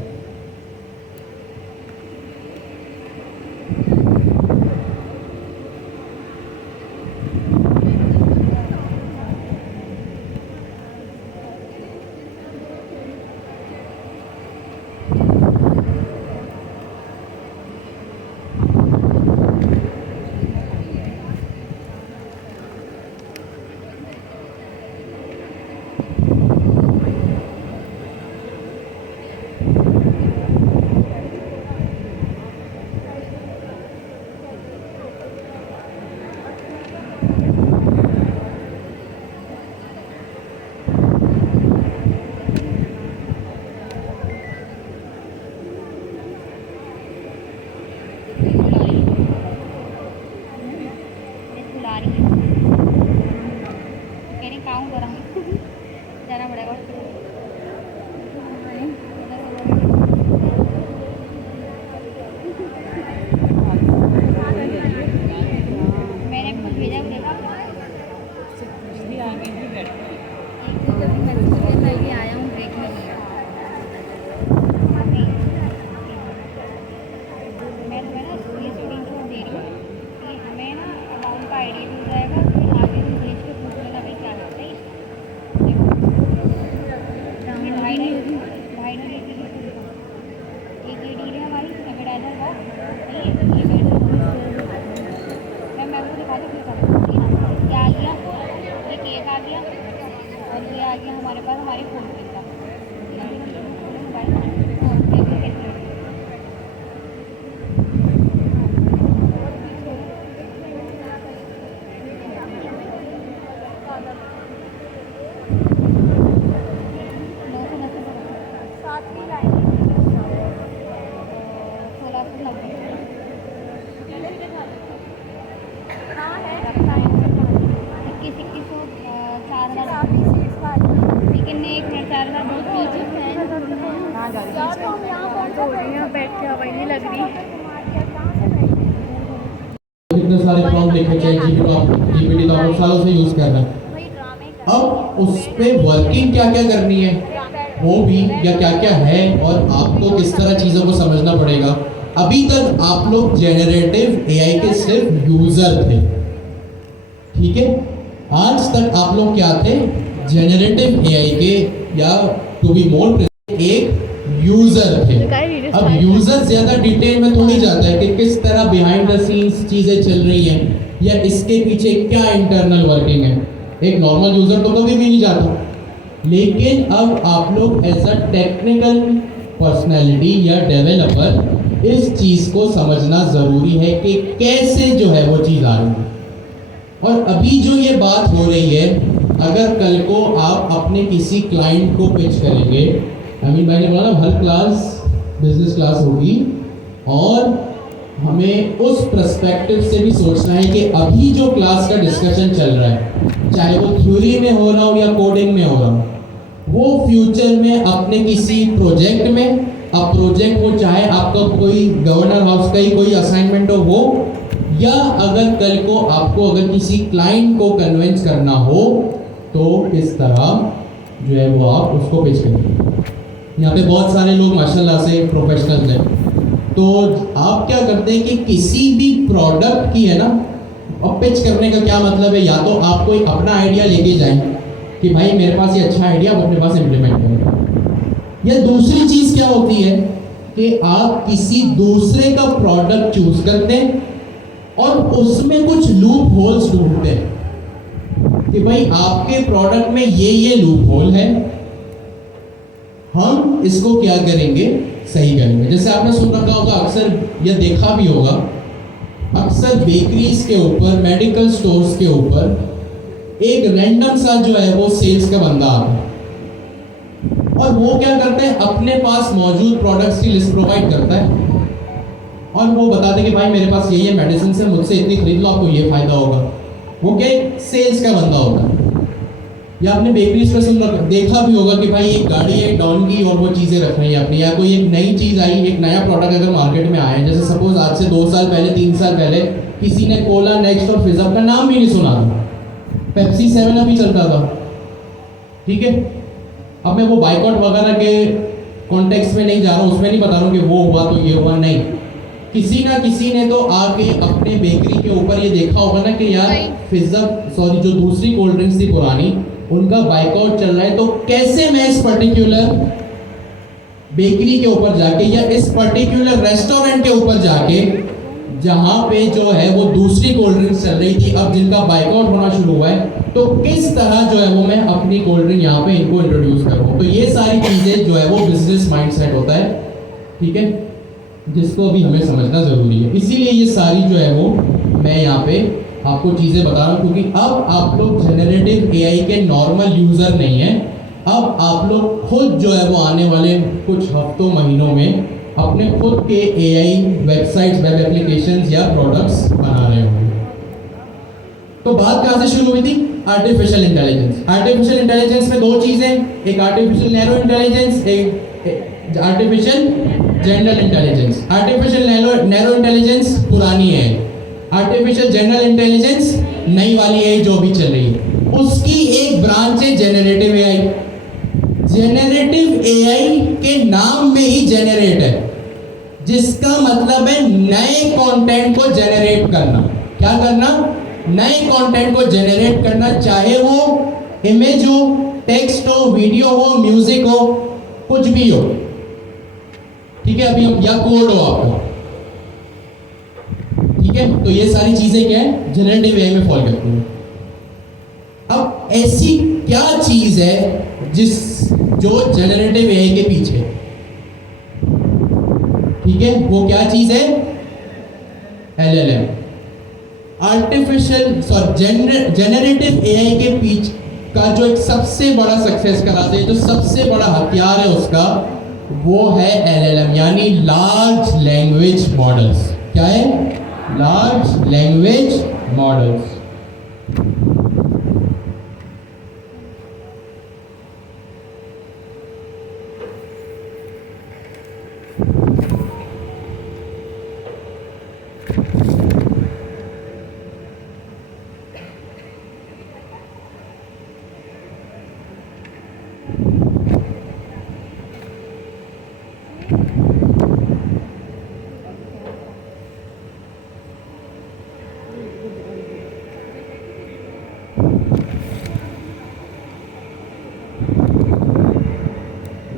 कितने सारे प्रॉम्प्ट लिखे, चैट जीपीटी तो आप सालों से यूज कर रहे हैं। अब उस पे वर्किंग क्या क्या करनी है वो भी, या क्या क्या है, और आपको किस तरह चीज़ों को समझना पड़ेगा। अभी तक आप लोग जेनरेटिव एआई के सिर्फ यूजर थे, ठीक है, आज तक आप लोग क्या थे, जेनरेटिव एआई के, या टू बी मोर एक यूजर थे। अब यूजर ज्यादा डिटेल में थोड़ी जाता है कि किस तरह बिहाइंड द सीन्स चीजें चल रही हैं, या इसके पीछे क्या इंटरनल वर्किंग है। एक नॉर्मल यूजर तो कभी भी नहीं जाता, लेकिन अब आप लोग एज अ टेक्निकल पर्सनैलिटी या डेवलपर इस चीज को समझना जरूरी है कि कैसे जो है वो चीज आ रही है। और अभी जो ये बात हो रही है, अगर कल को आप अपने किसी क्लाइंट को पिच करेंगे, अमीन भाई ने बोला ना, हर क्लास बिजनेस क्लास होगी, और हमें उस पर्सपेक्टिव से भी सोचना है कि अभी जो क्लास का डिस्कशन चल रहा है, चाहे वो थ्योरी में हो रहा हो या कोडिंग में हो रहा हो, वो फ्यूचर में अपने किसी प्रोजेक्ट में, अब प्रोजेक्ट वो चाहे आपका कोई गवर्नर हाउस का ही कोई असाइनमेंट हो वो, या अगर कल को आपको अगर किसी क्लाइंट को कन्विंस करना हो, तो किस तरह जो है वो आप उसको पिच करेंगे। यहाँ पे बहुत सारे लोग माशाल्लाह से प्रोफेशनल हैं, तो आप क्या करते हैं कि किसी भी प्रोडक्ट की है ना, और पिच करने का क्या मतलब है, या तो आप कोई अपना आइडिया लेके जाएं कि भाई मेरे पास ये अच्छा आइडिया, आप अपने पास इम्प्लीमेंट करें, या दूसरी चीज़ क्या होती है कि आप किसी दूसरे का प्रोडक्ट चूज करते हैं और उसमें कुछ लूप होल्स ढूंढते हैं कि भाई आपके प्रोडक्ट में ये लूप होल है, हम इसको क्या करेंगे, सही करेंगे। जैसे आपने सुन रखा होगा अक्सर, या देखा भी होगा, अक्सर बेकरीज के ऊपर, मेडिकल स्टोर्स के ऊपर एक रैंडम सा जो है वो सेल्स का बंदा आता है, और वो क्या करते हैं, अपने पास मौजूद प्रोडक्ट्स की लिस्ट प्रोवाइड करता है, और वो बताते हैं कि भाई मेरे पास ये मेडिसिन है, मुझसे इतनी खरीद लो, आपको ये फायदा होगा। वो क्या, सेल्स का बंदा होता है। या आपने बेकरीज पे देखा भी होगा कि भाई एक गाड़ी है डॉन की और वो चीज़ें रख रही है अपनी, या कोई एक नई चीज़ आई, एक नया प्रोडक्ट अगर मार्केट में आया है, जैसे सपोज आज से 2 साल पहले 3 साल पहले किसी ने कोला, नेक्स्ट और फिजअप का नाम भी नहीं सुना था, पेप्सी 7 अप ही चलता था, ठीक है। अब मैं वो बाइकआउट वगैरह के कॉन्टेक्स्ट में नहीं जा रहा हूँ, उसमें नहीं बता रहा हूँ कि वो हुआ तो ये हुआ, नहीं। किसी ना किसी ने तो आके अपने बेकरी के ऊपर ये देखा होगा ना कि यार फिजअप, सॉरी जो दूसरी कोल्ड ड्रिंक्स थी पुरानी, उनका बाइकआउट चल रहा है, तो कैसे मैं इस पर्टिकुलर बेकरी के ऊपर जाके या इस पर्टिकुलर रेस्टोरेंट के ऊपर जाके जहां पे जो है वो दूसरी कोल्ड ड्रिंक्स चल रही थी, अब जिनका बाइकआउट होना शुरू हुआ है, तो किस तरह जो है वो मैं अपनी कोल्ड ड्रिंक यहाँ पे इनको इंट्रोड्यूस करूँ। तो ये सारी चीज़ें जो है वो बिजनेस माइंडसेट होता है, ठीक है, जिसको भी हमें समझना ज़रूरी है। इसीलिए ये सारी जो है वो मैं यहाँ पे आपको चीज़ें बता रहा हूँ, क्योंकि अब आप लोग जनरेटिव एआई के नॉर्मल यूज़र नहीं हैं। अब आप लोग खुद जो है वो आने वाले कुछ हफ्तों महीनों में अपने खुद के एआई वेबसाइट्स, वेब एप्लीकेशंस या प्रोडक्ट्स बना रहे होंगे। तो बात कहाँ से शुरू हुई थी? Artificial intelligence. आर्टिफिशियल इंटेलिजेंस में 2 चीज़ें, एक आर्टिफिशियल नैरो इंटेलिजेंस, एक artificial general intelligence. Artificial narrow intelligence पुरानी है, आर्टिफिशियल जनरल इंटेलिजेंस नई वाली है जो भी चल रही है। उसकी एक ब्रांच है जेनरेटिव एआई। जेनरेटिव एआई के नाम में ही जेनरेट है, जिसका मतलब है नए कंटेंट को जेनरेट करना। क्या करना? नए कंटेंट को जेनरेट करना, चाहे वो इमेज हो, टेक्स्ट हो, वीडियो हो, म्यूजिक हो, कुछ भी हो, ठीक है, अभी हम या कोड हो आपका, ठीक है। तो ये सारी चीजें क्या है? जनरेटिव एआई में फॉल करती हैं। अब ऐसी क्या चीज है जो जनरेटिव एआई के पीछे, ठीक है, वो क्या चीज है? एलएलएम। जेनरेटिव एआई के पीछे का जो एक सबसे बड़ा सक्सेस कराते हैं, जो सबसे बड़ा हथियार है उसका, वो है एलएलएम, यानी लार्ज लैंग्वेज मॉडल्स। क्या है? Large language models.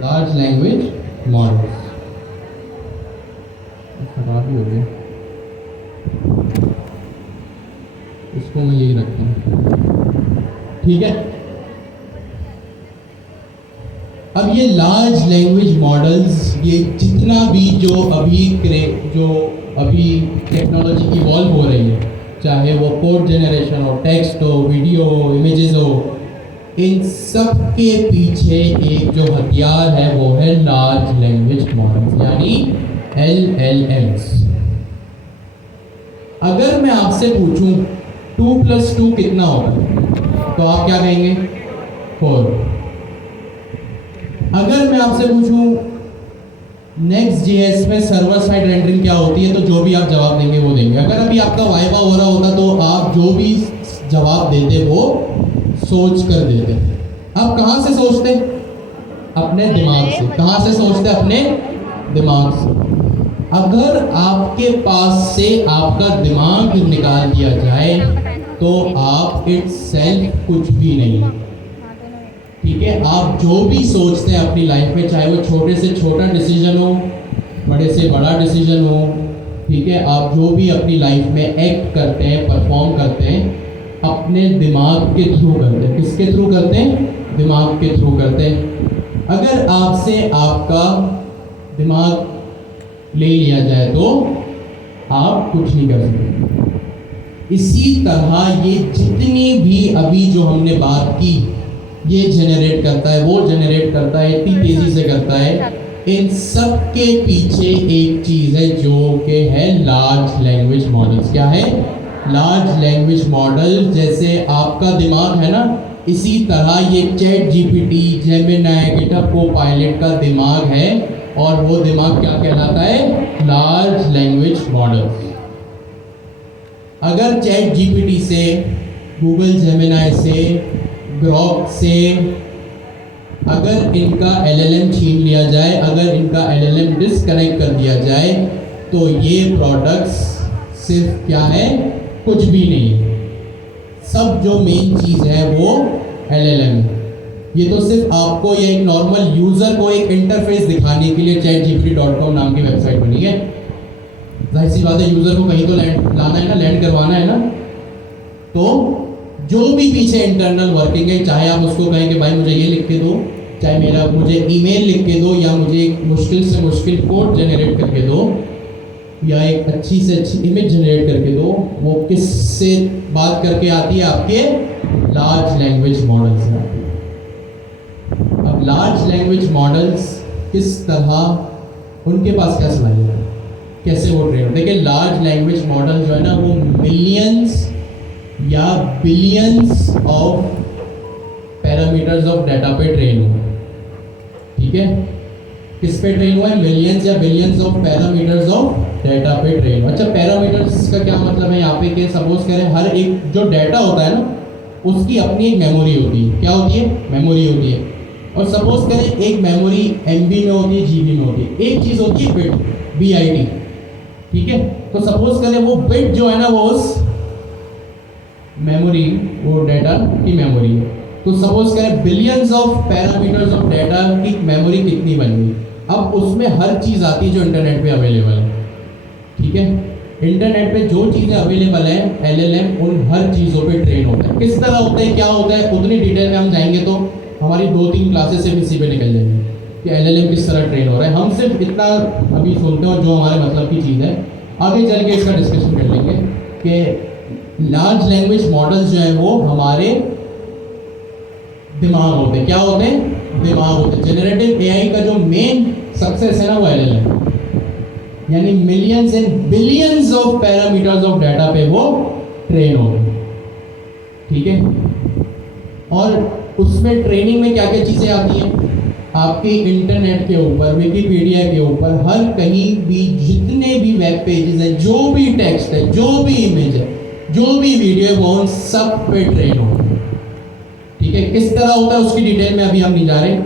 Large language models खराब ही हो गया, इसको मैं यही रखता हूँ, ठीक है। अब ये लार्ज लैंग्वेज मॉडल्स, ये जितना भी जो अभी टेक्नोलॉजी इवॉल्व हो रही है, चाहे वो कोड जनरेशन हो, टेक्स्ट हो, वीडियो हो, इमेजेस हो, इन सब के पीछे एक जो हथियार है वो है लार्ज लैंग्वेज मॉडल्स, यानी LLMs। अगर मैं आपसे पूछूं 2 + 2 कितना होगा, तो आप क्या कहेंगे? 4। अगर मैं आपसे पूछूं Next.js में सर्वर साइड रेंडरिंग क्या होती है, तो जो भी आप जवाब देंगे वो देंगे। अगर अभी आपका वाइवा हो रहा होता तो आप जो भी जवाब देते वो सोच कर देते। आप कहाँ से सोचते? अपने दिमाग से। कहाँ से सोचते? अपने दिमाग से। अगर आपके पास से आपका दिमाग निकाल दिया जाए तो आप इटसेल्फ कुछ भी नहीं, ठीक है। आप जो भी सोचते हैं अपनी लाइफ में, चाहे वो छोटे से छोटा डिसीजन हो, बड़े से बड़ा डिसीजन हो, ठीक है, आप जो भी अपनी लाइफ में एक्ट करते हैं, परफॉर्म करते हैं, अपने दिमाग के थ्रू करते हैं। किसके थ्रू करते हैं? दिमाग के थ्रू करते हैं। अगर आपसे आपका दिमाग ले लिया जाए तो आप कुछ नहीं कर सकते। इसी तरह ये जितनी भी अभी जो हमने बात की, ये जनरेट करता है, वो जनरेट करता है, इतनी तेजी से करता है, इन सब के पीछे एक चीज़ है जो कि है लार्ज लैंग्वेज मॉडल्स। क्या है? Large language model. जैसे आपका दिमाग है ना, इसी तरह ये chat GPT, Gemini, GitHub Copilot का दिमाग है, और वो दिमाग क्या कहलाता है? Large language model. अगर चैट जीपीटी से, गूगल जेमिनी से, ग्रॉक से अगर इनका एलएलएम छीन लिया जाए, अगर इनका एलएलएम डिस्कनेक्ट कर दिया जाए, तो ये प्रोडक्ट्स सिर्फ क्या है? कुछ भी नहीं है। सब जो मेन चीज़ है वो एलएलएम। ये तो सिर्फ आपको या एक नॉर्मल यूज़र को एक इंटरफेस दिखाने के लिए chatgpt.com नाम की वेबसाइट बनी है। जाहिर सी बात है, यूज़र को कहीं तो लैंड लाना है ना, लैंड करवाना है ना। तो जो भी पीछे इंटरनल वर्किंग है, चाहे आप उसको कहें कि भाई मुझे ये लिख के दो, चाहे मुझे ईमेल लिख के दो, या मुझे एक मुश्किल से मुश्किल कोड जनरेट करके दो, या एक अच्छी से अच्छी इमेज जनरेट करके दो, वो किससे बात करके आती है? आपके लार्ज लैंग्वेज मॉडल से आती है। अब लार्ज लैंग्वेज मॉडल्स किस तरह, उनके पास क्या सलाहियत है, कैसे वो ट्रेन होते हैं? देखिए, लार्ज लैंग्वेज मॉडल जो है ना, वो मिलियंस या billions of parameters of data पे ट्रेन हुआ। ठीक है, किस पे ट्रेन हुआ है? मिलियंस या billions of parameters of data पे ट्रेन। अच्छा, पैरामीटर्स का क्या मतलब है यहाँ पे? कि सपोज करें हर एक जो डाटा होता है ना, उसकी अपनी एक मेमोरी होती है। क्या होती है? मेमोरी होती है। और सपोज करें एक मेमोरी एमबी में होती है, जीबी में होती है। एक चीज़ होती है बिट, BIT। ठीक है, तो सपोज करें वो बिट जो है ना, वो उस मेमोरी, वो डाटा की मेमोरी है। तो सपोज करें billions of parameters of data की मेमोरी कितनी बन गई। अब उसमें हर चीज़ आती है जो इंटरनेट पे अवेलेबल है। ठीक है, इंटरनेट पे जो चीज़ें अवेलेबल हैं, एलएलएम उन हर चीज़ों पे ट्रेन होता है। किस तरह होता है, क्या होता है, उतनी डिटेल में हम जाएंगे तो हमारी 2-3 क्लासेस सिर्फ इसी पे निकल जाएंगी कि एलएलएम किस तरह ट्रेन हो रहा है। हम सिर्फ इतना अभी सुनते हो जो हमारे मतलब की चीज़ है, आगे चल के इसका डिस्कशन कर लेंगे कि लार्ज लैंग्वेज मॉडल्स जो है वो हमारे दिमाग होते हैं। क्या होते हैं? दिमाग होते हैं। जनरेटिव एआई का जो मेन सक्सेस है ना, वो एलएलएम, यानी millions and billions of parameters of data पे वो ट्रेन हो गए। ठीक है, और उसमें ट्रेनिंग में क्या क्या चीज़ें आती हैं? आपके इंटरनेट के ऊपर, विकिपीडिया के ऊपर, हर कहीं भी जितने भी वेब पेजेस हैं, जो भी टेक्स्ट है, जो भी इमेज है, जो भी वीडियो है, वो उन सब पे ट्रेन होता है। ठीक है, किस तरह होता है उसकी डिटेल में अभी हम नहीं जा रहे,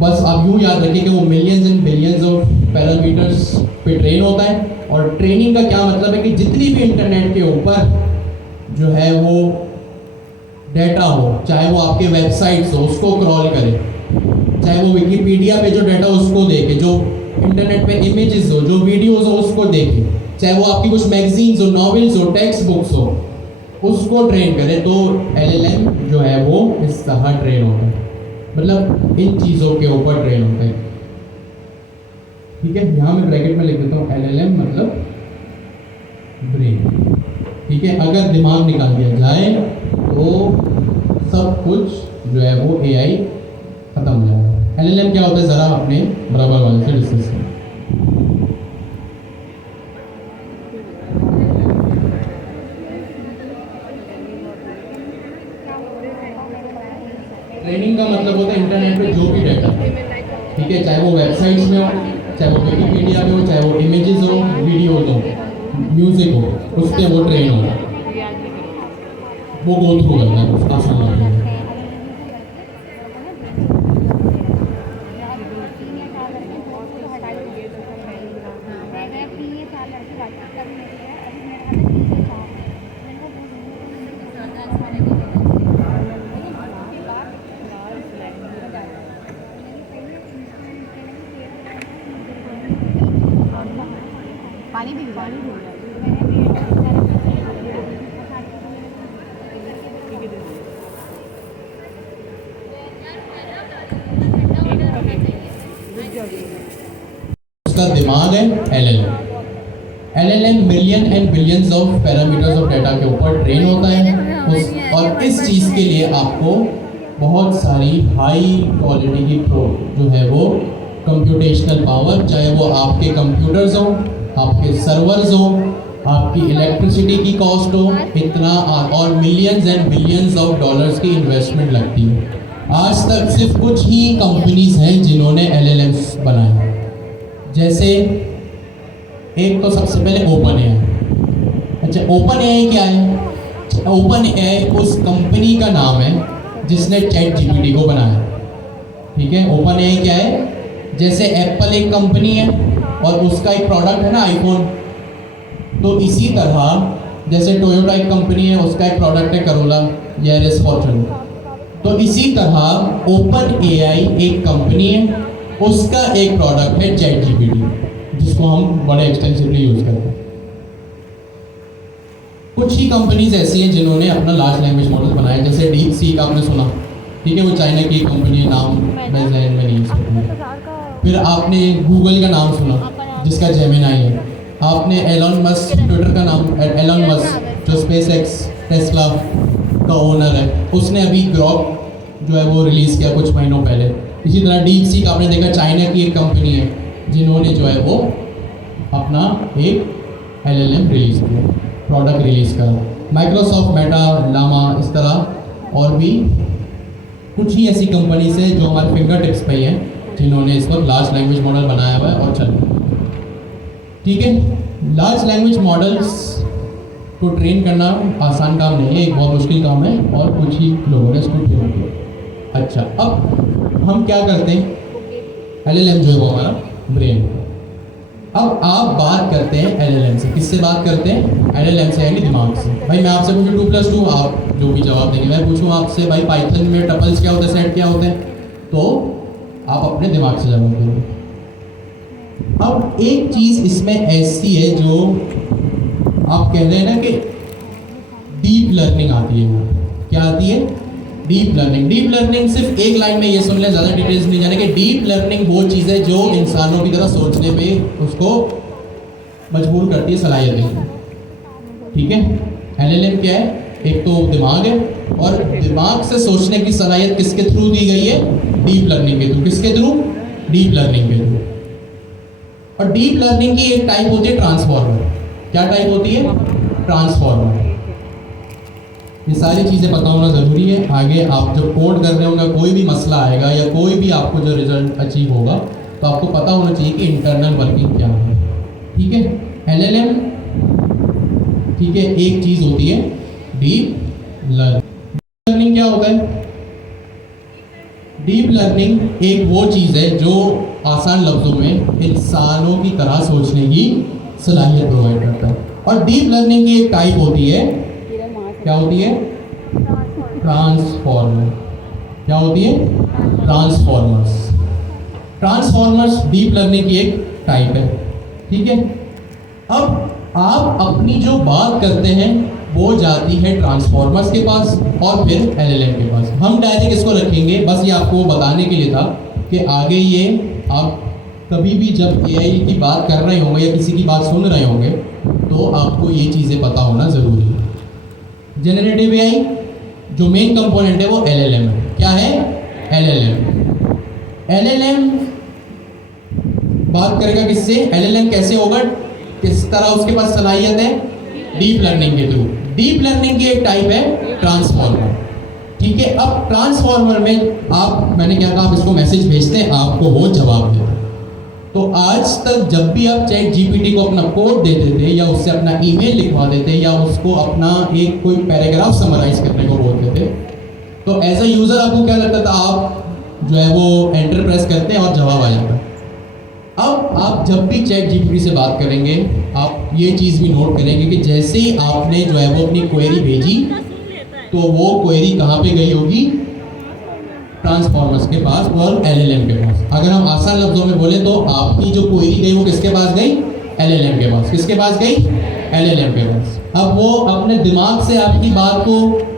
बस आप यूँ याद रखिए कि वो millions and billions of parameters पे ट्रेन होता है। और ट्रेनिंग का क्या मतलब है कि जितनी भी इंटरनेट के ऊपर जो है वो डाटा हो, चाहे वो आपके वेबसाइट्स हो, उसको क्रॉल करे, चाहे वो विकिपीडिया पे जो डाटा उसको देखे, जो इंटरनेट पे इमेजेस हो, जो वीडियोस हो उसको देखे, चाहे वो आपकी कुछ मैगजीन्स हो, नॉवेल्स हो, टेक्स्ट बुक्स हो, उसको ट्रेन करे, तो एलएलएम जो है वो इस तरह ट्रेन होता है। मतलब इन चीज़ों के ऊपर ट्रेन होता है। ठीक है, यहाँ मैं ब्रैकेट में लिख देता हूँ एलएलएम मतलब ब्रेन। ठीक है, अगर दिमाग निकाल दिया जाए तो सब कुछ जो है वो एआई खत्म हो जाएगा। एलएलएम क्या होता है, ज़रा अपने बराबर वाले से डिस्कस करें। ट्रेनिंग का मतलब होता है इंटरनेट पे जो भी डाटा, ठीक है, चाहे वो वेबसाइट्स में हो, चाहे वो विकिपीडिया में हो, चाहे वो इमेजेस हो, वीडियोज हो, म्यूजिक हो, उस पर वो ट्रेन होगा, वो गो थ्रू करना है, उसका आसान लगता है। पानी भी उसका दिमाग है LLM. LLM million and billions of parameters of data के ऊपर ट्रेन होता है और इस चीज़ के लिए आपको बहुत सारी हाई क्वालिटी की जो है वो कंप्यूटेशनल पावर, चाहे वो आपके कंप्यूटर्स हो, आपके सर्वर्स हो, आपकी इलेक्ट्रिसिटी की कॉस्ट हो इतना, और millions and billions of dollars की इन्वेस्टमेंट लगती है। आज तक सिर्फ कुछ ही कंपनीज हैं जिन्होंने LLMs बनाए। जैसे एक तो सबसे पहले ओपन एआई। अच्छा, ओपन एआई क्या है? ओपन एआई उस कंपनी का नाम है जिसने चैट जीपीटी को बनाया। ठीक है, ओपन एआई क्या है? जैसे एप्पल एक कंपनी है और उसका एक प्रोडक्ट है ना आईफोन, तो इसी तरह जैसे टोयोटा एक कंपनी है, उसका एक प्रोडक्ट है करोला या एस फॉर्च्यून, तो इसी तरह ओपन एआई एक कंपनी है, उसका एक प्रोडक्ट है चैट जीपीटी, जिसको हम बड़े एक्सटेंसिवली यूज करते हैं। कुछ ही कंपनीज ऐसी हैं जिन्होंने अपना लार्ज लैंग्वेज मॉडल बनाया, जैसे डीप सीक आपने सुना, ठीक है, वो चाइना की कंपनी है, नाम मैं जहन में नहीं सकती। फिर आपने गूगल का नाम सुना जिसका जेमिनाई है। आपने एलन मस्क, ट्विटर का नाम एलन मस्क जो स्पेस एक्स टेस्ला का ओनर है, उसने अभी ग्रॉक जो है वो रिलीज़ किया कुछ महीनों पहले। इसी तरह डीप सीक आपने देखा, चाइना की एक कंपनी है जिन्होंने जो है वो अपना एक LLM रिलीज़ किया, प्रोडक्ट रिलीज़ करा। माइक्रोसॉफ्ट, मेटा, लामा, इस तरह और भी कुछ ही ऐसी कंपनीज है जो हमारे फिंगर टिप्स पे ही हैं, जिन्होंने इस वक्त लार्ज लैंग्वेज मॉडल बनाया हुआ है और चल रहा है। ठीक है, लार्ज लैंग्वेज मॉडल्स को ट्रेन करना आसान काम नहीं है, एक बहुत मुश्किल काम है और कुछ ही लोगों ने इसको ट्रेन किया। अच्छा, अब हम क्या करते हैं? LLM जो है वो हमारा ब्रेन। अब आप बात करते हैं LLM से, किससे बात करते हैं? LLM से, यानी दिमाग से। भाई मैं आपसे पूछूं 2+2, आप जो भी जवाब देंगे। मैं पूछूं आपसे भाई पाइथन में टपल्स क्या होते हैं, सेट क्या होते हैं, तो आप अपने दिमाग से जवाब देंगे। अब एक चीज़ इसमें ऐसी है जो आप कह रहे हैं ना कि डीप लर्निंग आती है। क्या आती है? Deep learning. डीप लर्निंग सिर्फ एक लाइन में ये सुन लें, ज़्यादा डिटेल्स नहीं जाने कि डीप लर्निंग वो चीज़ है जो इंसानों की तरह सोचने पे उसको मजबूर करती है, सलाहियत देती है। ठीक है, LLM क्या है? एक तो दिमाग है, और दिमाग से सोचने की सलाहियत किसके थ्रू दी गई है? डीप लर्निंग के थ्रू। किसके थ्रू? डीप लर्निंग के थ्रू। और डीप लर्निंग की एक टाइप होती है ट्रांसफॉर्मर। क्या टाइप होती है? ट्रांसफॉर्मर। ये सारी चीज़ें पता होना ज़रूरी है। आगे आप जब कोड कर रहे होंगे, कोई भी मसला आएगा या कोई भी आपको जो रिजल्ट अचीव होगा, तो आपको पता होना चाहिए कि इंटरनल वर्किंग क्या है। ठीक है, LLM, ठीक है, एक चीज़ होती है डीप लर्निंग। क्या होता है? डीप लर्निंग एक वो चीज़ है जो आसान लफ्ज़ों में इंसानों की तरह सोचने की सलाहियत प्रोवाइड करता है। और डीप लर्निंग की एक टाइप होती है, क्या होती है? ट्रांसफॉर्मर। क्या होती है? ट्रांसफॉर्मर्स। ट्रांसफॉर्मर्स डीप लर्निंग की एक टाइप है। ठीक है, अब आप अपनी जो बात करते हैं वो जाती है ट्रांसफॉर्मर्स के पास और फिर LLM के पास। हम डायरेक्ट इसको रखेंगे, बस ये आपको बताने के लिए था कि आगे ये आप कभी भी जब AI की बात कर रहे होंगे या किसी की बात सुन रहे होंगे, तो आपको ये चीज़ें पता होना ज़रूरी है। जनरेटिव AI जो मेन कंपोनेंट है वो LLM है। क्या है? LLM बात करेगा किससे? LLM कैसे होगा? किस तरह उसके पास सलाहियत है? डीप लर्निंग के थ्रू। डीप लर्निंग की एक टाइप है ट्रांसफॉर्मर। ठीक है, अब ट्रांसफॉर्मर में आप, मैंने क्या कहा, आप इसको मैसेज भेजते हैं, आपको वो जवाब देता है। तो आज तक जब भी आप चैट जीपीटी को अपना कोड देते थे या उससे अपना ईमेल लिखवा देते या उसको अपना एक कोई पैराग्राफ समराइज करने को बोलते थे, तो एज अ यूज़र आपको क्या लगता था? आप जो है वो एंटर प्रेस करते हैं और जवाब आ जाता है। अब आप जब भी चैट जीपीटी से बात करेंगे, आप ये चीज़ भी नोट करेंगे कि जैसे ही आपने जो है वो अपनी क्वेरी भेजी, तो वो क्वेरी कहाँ पे गई होगी? ट्रांसफॉर्मर्स के पास और LLM के पास। अगर हम आसान लफ्ज़ों में बोले तो आपकी जो क्वेरी गई वो किसके पास गई? LLM के पास। किसके पास गई? LLM के पास। अब वो अपने दिमाग से आपकी बात को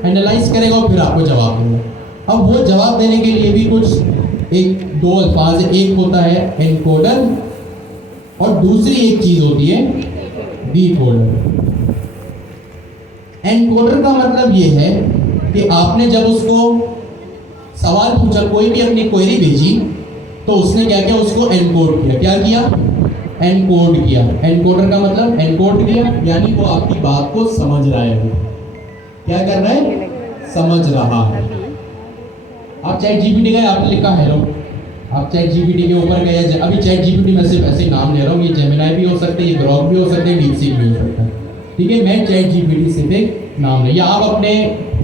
एनालाइज करेगा और फिर आपको जवाब देगा। अब वो जवाब देने के लिए भी कुछ एक दो अल्फाज है, एक होता है एनकोडर और दूसरी एक चीज़ होती है डीकोडर। एनकोडर का मतलब ये है कि आपने जब उसको सवाल पूछा, कोई भी अपनी क्वेरी भेजी, तो उसने क्या किया? उसको एनकोड किया। क्या किया? एनकोड किया। एनकोडर का मतलब एनकोड किया यानी वो आपकी बात को समझ रहा है। वो क्या कर रहा है? समझ रहा है। आप चैट जीपीटी गए, आपने लिखा हेलो, आप चैट जीपीटी के ऊपर गए, अभी चैट जीपीटी में सिर्फ ऐसे नाम ले रहा हूँ, ये जेमिनाई भी हो सकते हैं, ये ग्रॉक भी हो सकते हैं, डीपसीक भी हो सकता है, ठीक है। मैं चैट जीपीटी सिर्फ एक नाम ले, या आप अपने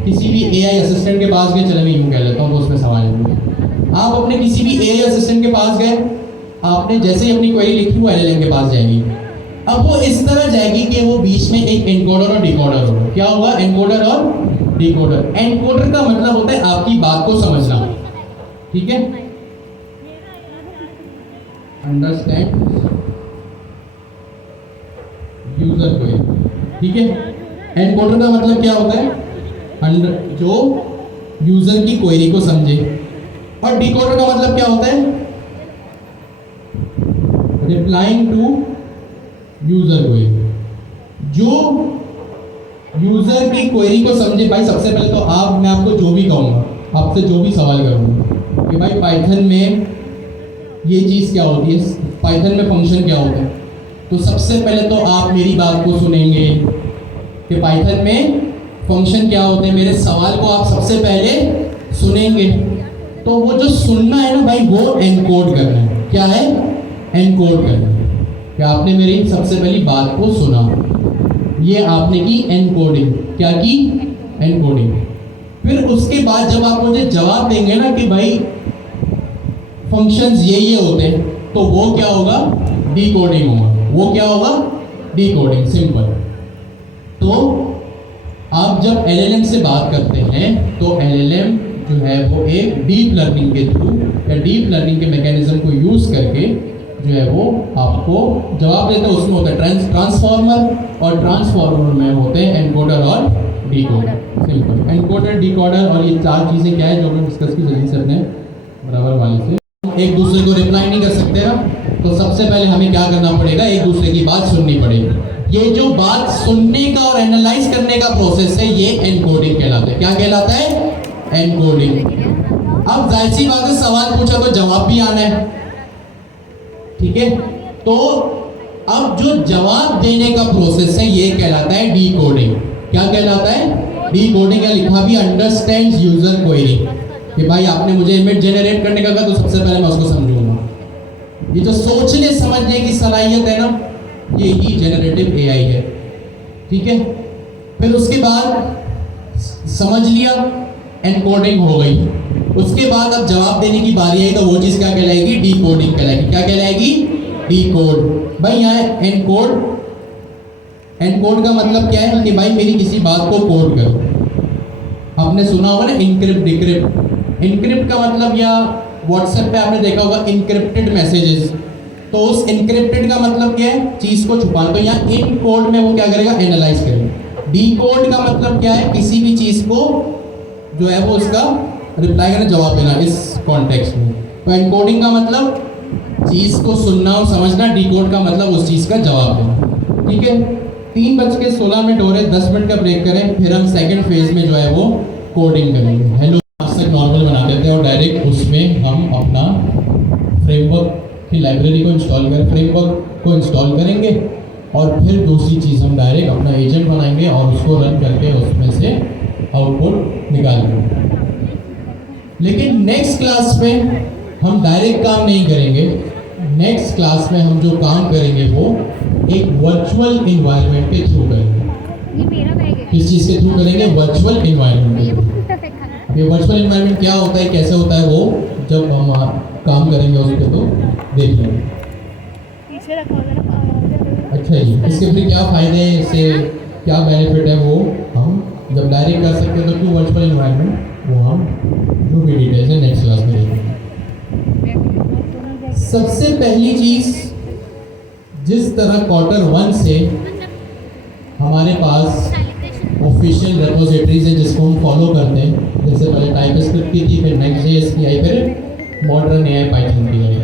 किसी भी एआई असिस्टेंट के पास गए, चलो मैं यूँ कह लेता हूँ तो उसमें सवाल है, आप अपने किसी भी एआई असिस्टेंट के पास गए, आपने जैसे ही अपनी क्वेरी लिखी वो एलएलएम के पास जाएगी। अब वो इस तरह जाएगी कि वो बीच में एक एनकोडर और डिकोडर होगा। क्या होगा? एनकोडर और डिकोडर। एनकोडर का मतलब होता है आपकी बात को समझना, ठीक है, अंडरस्टैंड यूजर क्वेरी, ठीक है। एनकोडर का मतलब क्या होता है? जो यूजर की क्वेरी को समझे। और डिकोडर का मतलब क्या होता है? रिप्लाइंग टू यूजर क्वेरी, जो यूजर की क्वेरी को समझे। भाई सबसे पहले तो मैं आपको जो भी कहूँगा, आपसे जो भी सवाल करूँगा कि भाई पाइथन में ये चीज़ क्या होती है, पाइथन में फंक्शन क्या होता है, तो सबसे पहले तो आप मेरी बात को सुनेंगे कि पाइथन में फंक्शन क्या होते हैं। मेरे सवाल को आप सबसे पहले सुनेंगे। तो वो जो सुनना है ना भाई, वो एनकोड करना है। क्या है? एनकोड करना है कि आपने मेरी सबसे पहली बात को सुना, ये आपने की एनकोडिंग। क्या की? एनकोडिंग। फिर उसके बाद जब आप मुझे जवाब देंगे ना कि भाई फंक्शंस ये होते हैं, तो वो क्या होगा? डिकोडिंग होगा। वो क्या होगा? Decoding, simple. तो आप जब एलएलएम से बात करते हैं तो एलएलएम जो है वो एक डीप लर्निंग के थ्रू या डीप लर्निंग के मैकेनिज्म को यूज करके जो है वो आपको जवाब देता है। उसमें होता है ट्रांसफॉर्मर, और ट्रांसफॉर्मर में होते हैं एनकोडर और डिकोडर। सिंपल, एनकोडर, डिकोडर, और ये चार चीज़ें क्या है जो हमने डिस्कस की जल्दी से अपने बराबर वाले से। एक दूसरे को रिप्लाई नहीं कर सकते ना, तो सबसे पहले हमें क्या करना पड़ेगा? एक दूसरे की बात सुननी पड़ेगी। ये जो बात सुनने का और एनालाइज करने का प्रोसेस है, ये एनकोडिंग कहलाता है। क्या कहलाता है? एनकोडिंग। अब जाहिर सी बात है, सवाल पूछा तो जवाब भी आना है, ठीक है। तो अब जो जवाब देने का प्रोसेस है, ये कहलाता है डिकोडिंग। क्या कहलाता है? डिकोडिंग। या लिखा भी अंडरस्टैंड यूजर क्वेरी, कि भाई आपने मुझे इमेज जनरेट करने का कहा, तो सबसे पहले मैं उसको समझूंगा। ये जो सोचने समझने की सलाहियत है ना, ये ही जनरेटिव एआई है, ठीक है। फिर उसके बाद समझ लिया, एनकोडिंग हो गई। उसके बाद अब जवाब देने की बारी आई, तो वो चीज़ क्या कहलाएगी? डिकोडिंग कहलाएगी। क्या कहलाएगी? डिकोड। भाई यहाँ एनकोड, एनकोड का मतलब क्या है कि भाई मेरी किसी बात को कोड करो। आपने सुना होगा ना इनक्रिप्ट डिक्रिप्ट। इनक्रिप्ट का मतलब, या व्हाट्सएप पे आपने देखा होगा इनक्रिप्टेड मैसेजेस, तो उस इनक्रिप्टेड का मतलब क्या है? चीज़ को छुपाना। तो यहाँ इन कोड में वो क्या करेगा? एनालाइज करेगा। डिकोड का मतलब क्या है? किसी भी चीज़ को जो है वो उसका रिप्लाई करना, जवाब देना इस कॉन्टेक्स्ट में। तो एनकोडिंग का मतलब चीज़ को सुनना और समझना, डिकोड का मतलब उस चीज़ का जवाब देना, ठीक है। 3:16 हो रहे, 10 मिनट का ब्रेक करें, फिर हम सेकंड फेज में जो है वो कोडिंग करेंगे। हेलो तक नॉर्मल बना देते हैं और डायरेक्ट उसमें हम अपना फ्रेमवर्क की लाइब्रेरी को इंस्टॉल फ्रेमवर्क को इंस्टॉल करेंगे, और फिर दूसरी चीज़ हम डायरेक्ट अपना एजेंट बनाएंगे और उसको रन करके उसमें से आउटपुट निकालेंगे। लेकिन नेक्स्ट क्लास में हम डायरेक्ट काम नहीं करेंगे। नेक्स्ट क्लास में हम जो काम करेंगे वो एक वर्चुअल इन्वायरमेंट के थ्रू करेंगे। ये मेरा बैग है। किस चीज़ के थ्रू करेंगे? वर्चुअल इन्वायरमेंट के थ्रू। ये वर्चुअल इन्वायरमेंट क्या होता है, कैसे होता है, वो जब हम काम करेंगे उस पर तो देख लेंगे। पीछे रखा होगा। अच्छा जी, इसके फिर क्या फ़ायदे हैं, इससे क्या बेनिफिट है, वो हम जब डायरेक्ट कर सकते हैं तो क्यों वर्चुअल इन्वायरमेंट, वो हम जो भी डिटेल्स है नेक्स्ट क्लास में देखेंगे। सबसे पहली चीज़, जिस तरह Q1 से हमारे पास ऑफिशियल रेपोजिटरीज है जिसको हम फॉलो करते हैं, जैसे पहले टाइपस्क्रिप्ट की थी, फिर नेक्स्ट.जेएस की आई, फिर मॉडर्न एआई पाइथन की आई।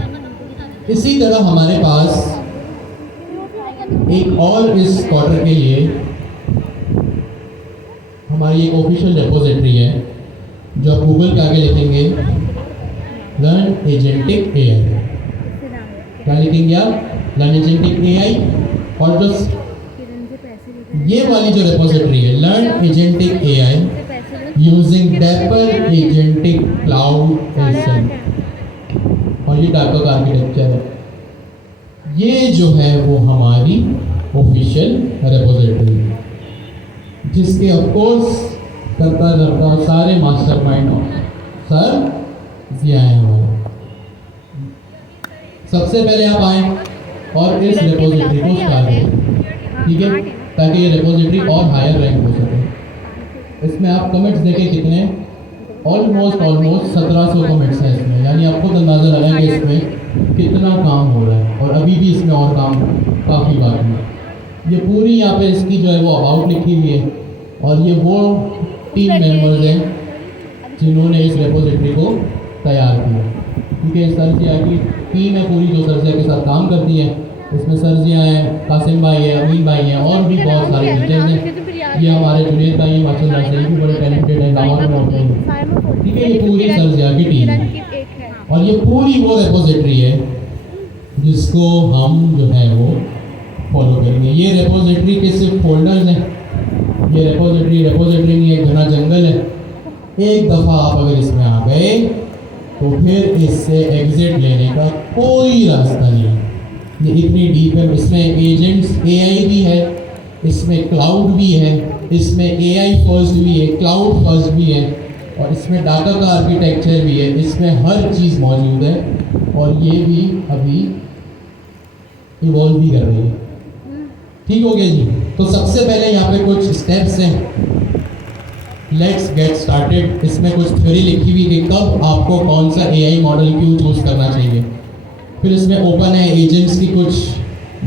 इसी तरह हमारे पास एक और इस क्वार्टर के लिए हमारी एक ऑफिशियल रेपोजिटरी है, जो आप गूगल के आगे लिखेंगे लर्न एजेंटिक एआई। क्या लिखेंगे आप? लर्न एजेंटिक एआई, और जो ये वाली जो रेपोजिटरी है learn agentic AI using डेपर agentic cloud agent, और ये डाका का आर्किटेक्चर है, ये जो है वो हमारी ऑफिशियल रेपोजिटरी है, जिसके ऑफकोर्स करता करता सारे मास्टरमाइंड सर दिया है हमारे। सबसे पहले आप आए और इस रेपोजिटरी को स्टार्ट करें, ठीक है, ताकि ये रेपोजिटरी और हायर रैंक हो सके। इसमें आप कमेंट्स देखें कितने, ऑलमोस्ट 1700 कमेंट्स हैं इसमें, यानी आपको तो अंदाज़ा लगा कि इसमें कितना काम हो रहा है, और अभी भी इसमें और काम काफ़ी बाकी है। ये पूरी यहाँ पे इसकी जो है वो अबाउट लिखी हुई है, और ये वो टीम मेंबर्स हैं जिन्होंने इस रेपोजिटरी को तैयार किया, ठीक है। सरजिया की टीम है पूरी जो सरजिया के साथ काम करती है। इसमें सरजिया हैं, कासिम भाई है, अमीन भाई हैं, और भी बहुत सारे टीचर्स हैं। ये हमारे जुनेद भाई माशाल्लाह से भी बड़े टैलेंटेड हैं, लाहौर में होते हैं, ठीक है। ये पूरी सरजिया की टीम है, और ये पूरी वो रेपोजिटरी है जिसको हम जो है वो फॉलो करेंगे। ये रेपोजिटरी के सिर्फ फोल्डर्स हैं, ये रेपोजिटरी नहीं है, घना जंगल है। एक दफ़ा आप अगर इसमें आ गए तो फिर इससे एग्जिट लेने का कोई रास्ता नहीं है। ये इतनी डीप है, इसमें एजेंट्स एआई भी है, इसमें क्लाउड भी है, इसमें एआई फर्स्ट भी है, क्लाउड फर्स्ट भी है, और इसमें डाटा का आर्किटेक्चर भी है, इसमें हर चीज़ मौजूद है, और ये भी अभी इवॉल्व भी कर रही है। ठीक हो गया जी। तो सबसे पहले यहाँ पे कुछ स्टेप्स हैं, लेट्स गेट स्टार्टेड। इसमें कुछ थ्योरी लिखी हुई कि कब आपको कौन सा एआई मॉडल क्यों चूज करना चाहिए। फिर इसमें ओपन है एजेंट्स की कुछ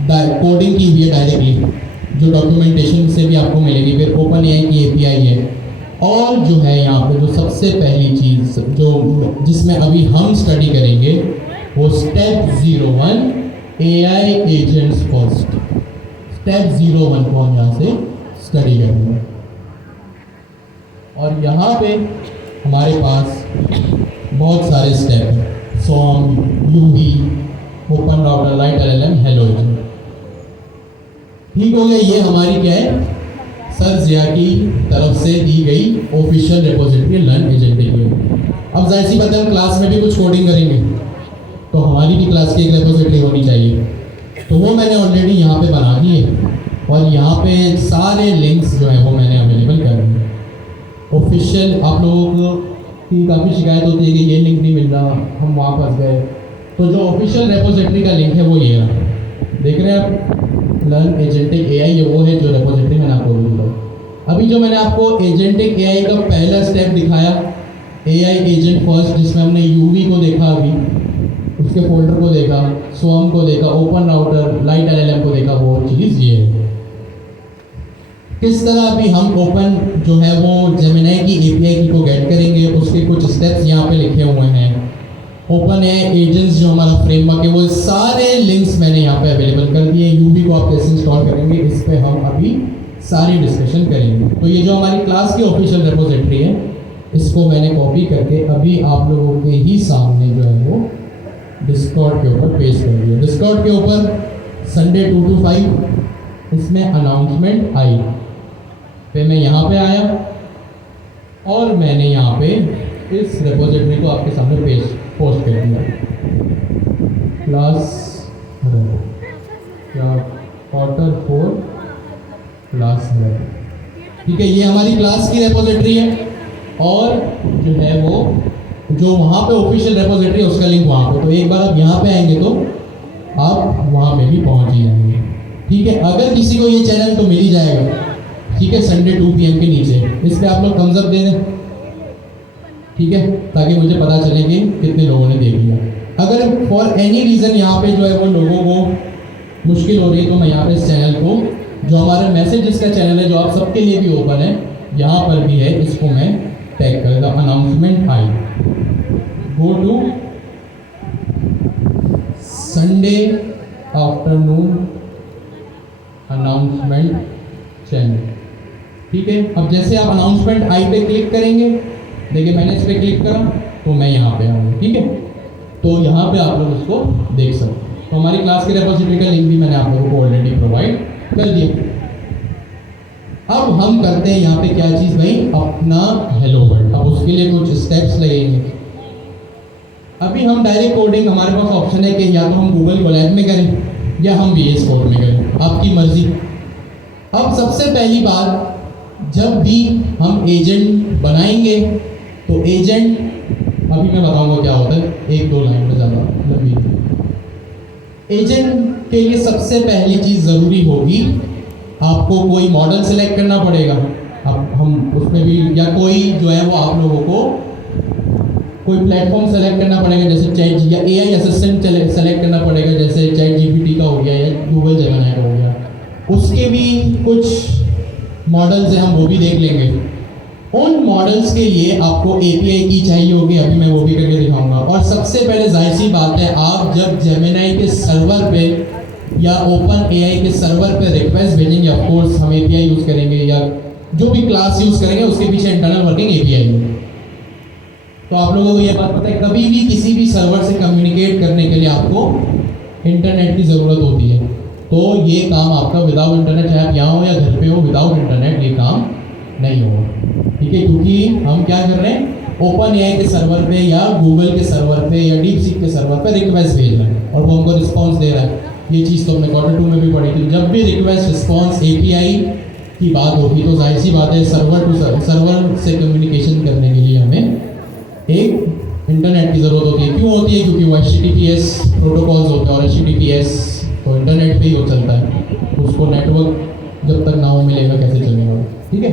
कोडिंग की हुई है डायरेक्टली, जो डॉक्यूमेंटेशन से भी आपको मिलेगी। फिर ओपन एआई की एपीआई है, और जो है यहाँ पे जो सबसे पहली चीज़ जो जिसमें अभी हम स्टडी करेंगे वो step 01 AI agents first. Step 01 को हम यहाँ से स्टडी करेंगे, और यहाँ पे हमारे पास बहुत सारे स्टेप हैं, सॉम, UV, open router, lite LLM, hello agent. ठीक हो गया। ये हमारी क्या है, सर जिया की तरफ से दी गई ऑफिशियल रेपोजिटरी लर्न एजेंटिक की। अब जाहिर सी बात है हम क्लास में भी कुछ कोडिंग करेंगे, तो हमारी भी क्लास की एक रेपोजिटरी होनी चाहिए। तो वो मैंने ऑलरेडी यहाँ पे बना दी है, और यहाँ पे सारे लिंक्स जो हैं वो मैंने अवेलेबल कर दिए ऑफिशियल। आप लोगों की काफ़ी शिकायत होती है कि ये लिंक नहीं मिल रहा, हम वहाँ फंस गए। तो जो ऑफिशियल रेपोजिटरी का लिंक है वो ये रहा, देख रहे हैं आप, लर्न एजेंटिक एआई, ये वो है जो रेपोजिटरी मैंने आपको बोला। अभी जो मैंने आपको एजेंटिक एआई का पहला स्टेप दिखाया, एआई एजेंट फर्स्ट, जिसमें हमने यूवी को देखा, अभी उसके फोल्डर को देखा, स्वम को देखा, ओपन राउटर, लाइट एलएलएम को देखा, वो चीज़ ये है। किस तरह अभी हम ओपन जो है वो जेमिनी की एपीआई की को गेट करेंगे, उसके कुछ स्टेप्स यहाँ पे लिखे हुए हैं। ओपन है एजेंट्स जो हमारा फ्रेमवर्क है, वो सारे लिंक्स मैंने यहाँ पे अवेलेबल कर दिए। यूवी को आप कैसे इंस्टॉल करेंगे इस पे हम अभी सारी डिस्कशन करेंगे। तो ये जो हमारी क्लास की ऑफिशियल रेपोजिटरी है, इसको मैंने कॉपी करके अभी आप लोगों के ही सामने जो है वो डिस्कॉर्ड के ऊपर पेस्ट कर दिया। डिस्कॉर्ड के ऊपर संडे 2 to 5 इसमें अनाउंसमेंट आई, फिर मैं यहाँ पे आया और मैंने यहाँ पे इस रेपोजिटरी को आपके सामने पोस्ट कर दिया। क्लास क्वार्टर 4 क्लास 11, ठीक है। ये हमारी क्लास की रेपोजिटरी है, और जो है वो जो वहाँ पे ऑफिशियल रेपोजिटरी है उसका लिंक वहाँ पे। तो एक बार आप यहाँ पे आएंगे तो आप वहाँ पे भी पहुँच ही जाएंगे, ठीक है। अगर किसी को ये चैनल तो मिल ही जाएगा, ठीक है, संडे 2 PM के नीचे इस पर आप लोग थम्स अप दे दें, ठीक है, ताकि मुझे पता चले कि कितने लोगों ने देख लिया। अगर फॉर एनी रीज़न यहाँ पे जो है वो लोगों को मुश्किल हो रही है, तो मैं यहाँ पे इस चैनल को, जो हमारा मैसेजेस का चैनल है जो आप सबके लिए भी ओपन है, यहाँ पर भी है, इसको मैं टैग कर देता। अनाउंसमेंट आई, go to Sunday afternoon announcement channel, ठीक है। अब जैसे आप अनाउंसमेंट आई पे क्लिक करेंगे, देखिए मैंने इस पर क्लिक करा तो मैं यहाँ पे आऊँगा, ठीक है। तो यहाँ पे आप लोग उसको देख सकते हैं। तो हमारी क्लास के रेपोजिटरी का लिंक भी मैंने आप लोगों को ऑलरेडी प्रोवाइड कर दिया। अब हम करते हैं यहाँ पे क्या चीज़ भाई, अपना हेलो वर्ल्ड। अब उसके लिए कुछ स्टेप्स लगेंगे। अभी हम डायरेक्ट कोडिंग, हमारे पास ऑप्शन है कि या तो हम गूगल कोलैब में करें या हम VS कोड में करें, आपकी मर्जी। अब सबसे पहली बात, जब भी हम एजेंट बनाएंगे तो एजेंट, अभी मैं बताऊंगा क्या होता है, एक दो लाइन में ज़्यादा लंबी। एजेंट के लिए सबसे पहली चीज़ ज़रूरी होगी, आपको कोई मॉडल सेलेक्ट करना पड़ेगा। अब हम उसमें भी, या कोई जो है वो आप लोगों को कोई प्लेटफॉर्म सेलेक्ट करना पड़ेगा, जैसे चैट या AI असिस्टेंट सेलेक्ट करना पड़ेगा, जैसे चैट GPT का हो गया या गूगल जेमिनी का हो गया। उसके भी कुछ मॉडल्स हैं, हम वो भी देख लेंगे। उन मॉडल्स के लिए आपको API की चाहिए होगी, अभी मैं वो भी करके दिखाऊंगा। और सबसे पहले जाहिर सी बात है, आप जब जेमिनी के सर्वर पे या OpenAI के सर्वर पे रिक्वेस्ट भेजेंगे, ऑफ कोर्स हम API यूज़ करेंगे या जो भी क्लास यूज़ करेंगे उसके पीछे इंटरनल वर्किंग API है। तो आप लोगों को ये बात पता है, कभी भी किसी भी सर्वर से कम्युनिकेट करने के लिए आपको इंटरनेट की ज़रूरत होती है। तो ये काम आपका विदाउट इंटरनेट, चाहे आप यहाँ हो या घर पे हो, विदाउट इंटरनेट ये काम नहीं होगा, ठीक है। क्योंकि हम क्या कर रहे हैं, OpenAI के सर्वर पे या गूगल के सर्वर पे या DeepSeek के सर्वर पे रिक्वेस्ट भेज रहे हैं और वो हमको रिस्पॉन्स दे रहा है। ये चीज़ तो हमने Q2 में भी पढ़ी थी। जब भी रिक्वेस्ट रिस्पॉन्स API की बात होगी तो जाहिर सी बात है, सर्वर टू सर्वर से कम्युनिकेशन करने के लिए हमें एक इंटरनेट की ज़रूरत होती है। क्यों होती है? क्योंकि वो HTTPS प्रोटोकॉल्स होते हैं और HTTPS तो इंटरनेट पे ही हो चलता है, उसको नेटवर्क जब तक ना हो मिलेगा कैसे चलेगा, ठीक है।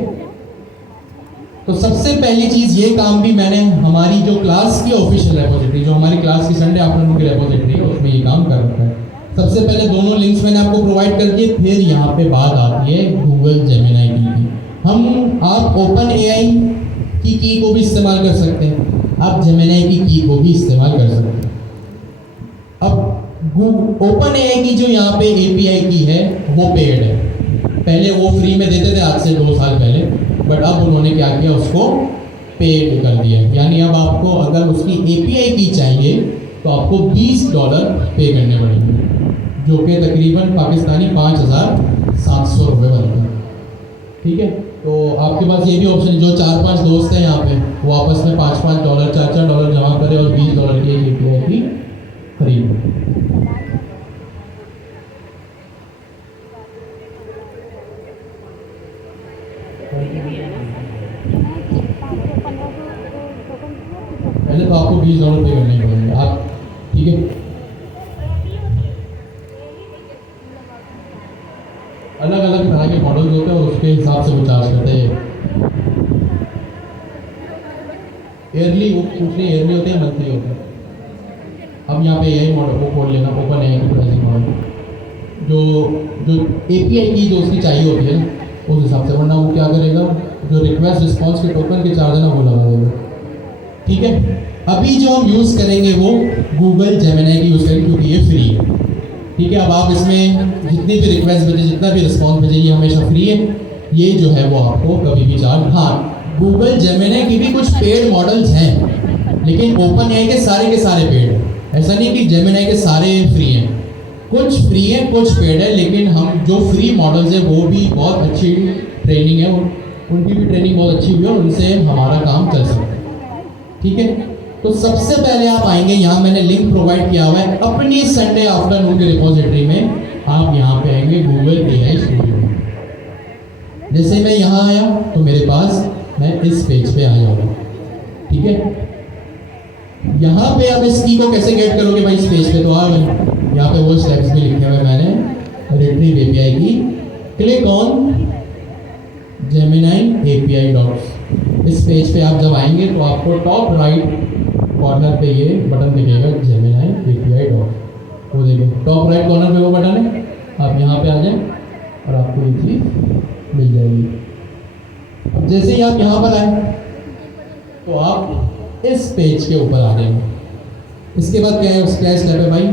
तो सबसे पहली चीज़, ये काम भी मैंने हमारी जो क्लास की ऑफिशियल रेपोजिटरी, जो हमारी क्लास की संडे आफ्टरनून की रेपोजिटरी है, उसमें ये काम कर रखा है। सबसे पहले दोनों लिंक्स मैंने आपको प्रोवाइड कर दिए। फिर यहाँ पे बात आती है गूगल जेमिनी की। आप OpenAI की को भी इस्तेमाल कर सकते हैं, आप जेमिनी की को भी इस्तेमाल कर सकते हैं। अब OpenAI की जो यहाँ पे API की है वो पेड है। पहले वो फ्री में देते थे, आज से 2 साल पहले, बट अब उन्होंने क्या किया, उसको पेड कर दिया। यानी अब आपको अगर उसकी API की चाहिए तो आपको $20 पे करने पड़ेंगे, जो कि तकरीबन पाकिस्तानी 5,700 रुपये बनते हैं, ठीक है। तो आपके पास ये भी ऑप्शन है, जो 4-5 दोस्त हैं यहाँ पे, वो आपस में $5-5 $4-4 जमा करें और $20 की API की खरीद लें। पहले तो आपको $20 पे करने पड़ेंगे आप, ठीक है। अलग अलग तरह के मॉडल्स होते हैं और उसके हिसाब से वो चार्ज करते हैं। ईयरली, वो पूछने ईयरली होते हैं मंथली होते हैं। अब यहाँ पे AI मॉडल वो खोल लेना, OpenAI की प्राइसिंग मॉडल, जो API की जो उसकी चाहिए होती है ना उस हिसाब से, वरना वो क्या करेगा, जो रिक्वेस्ट रिस्पॉन्स के टोकन के चार्ज है ना वो लगा देगा, ठीक है। अभी जो हम यूज़ करेंगे वो गूगल जेमिनी की यूज़ करेंगे क्योंकि ये फ्री है, ठीक है। अब आप इसमें जितनी भी रिक्वेस्ट भेजें, जितना भी रिस्पॉन्स भेजें, ये हमेशा फ्री है। ये जो है वो आपको कभी भी चार्ज, हाँ गूगल जेमिनी की भी कुछ पेड मॉडल्स हैं, लेकिन OpenAI के सारे पेड हैं। ऐसा नहीं कि जेमिनी के सारे फ्री हैं, कुछ फ्री है कुछ पेड है। लेकिन हम जो फ्री मॉडल्स हैं वो भी बहुत अच्छी ट्रेनिंग है, उनकी भी ट्रेनिंग बहुत अच्छी हुई है और उनसे हमारा काम चल सकता है, ठीक है। तो सबसे पहले आप आएंगे, यहाँ मैंने लिंक प्रोवाइड किया हुआ है अपनी संडे आफ्टरनून की रिपोजिटरी में। आप यहाँ पे आएंगे गूगल AI स्टूडियो। जैसे मैं यहाँ आया तो मेरे पास, मैं इस पेज पे आ जाऊँगा, ठीक है। यहाँ पे आप इस की को कैसे गेट करोगे भाई, इस पेज पे तो आ गए। यहाँ पे वो स्टेप्स भी लिखे हुए मैंने, रिट्रीव API की, click on Gemini API dots. इस पेज पे आप जब आएंगे तो आपको टॉप राइट कॉर्नर पे ये बटन दिखेगा, जेमिनी API डॉट। वो देखिए टॉप राइट कॉर्नर पे वो बटन है, आप यहाँ पे आ जाएं और आपको ये चीज़ मिल जाएगी। अब जैसे ही आप यहाँ पर आए तो आप इस पेज के ऊपर आ जाएंगे। इसके बाद क्या है, उसका स्टेप है भाई,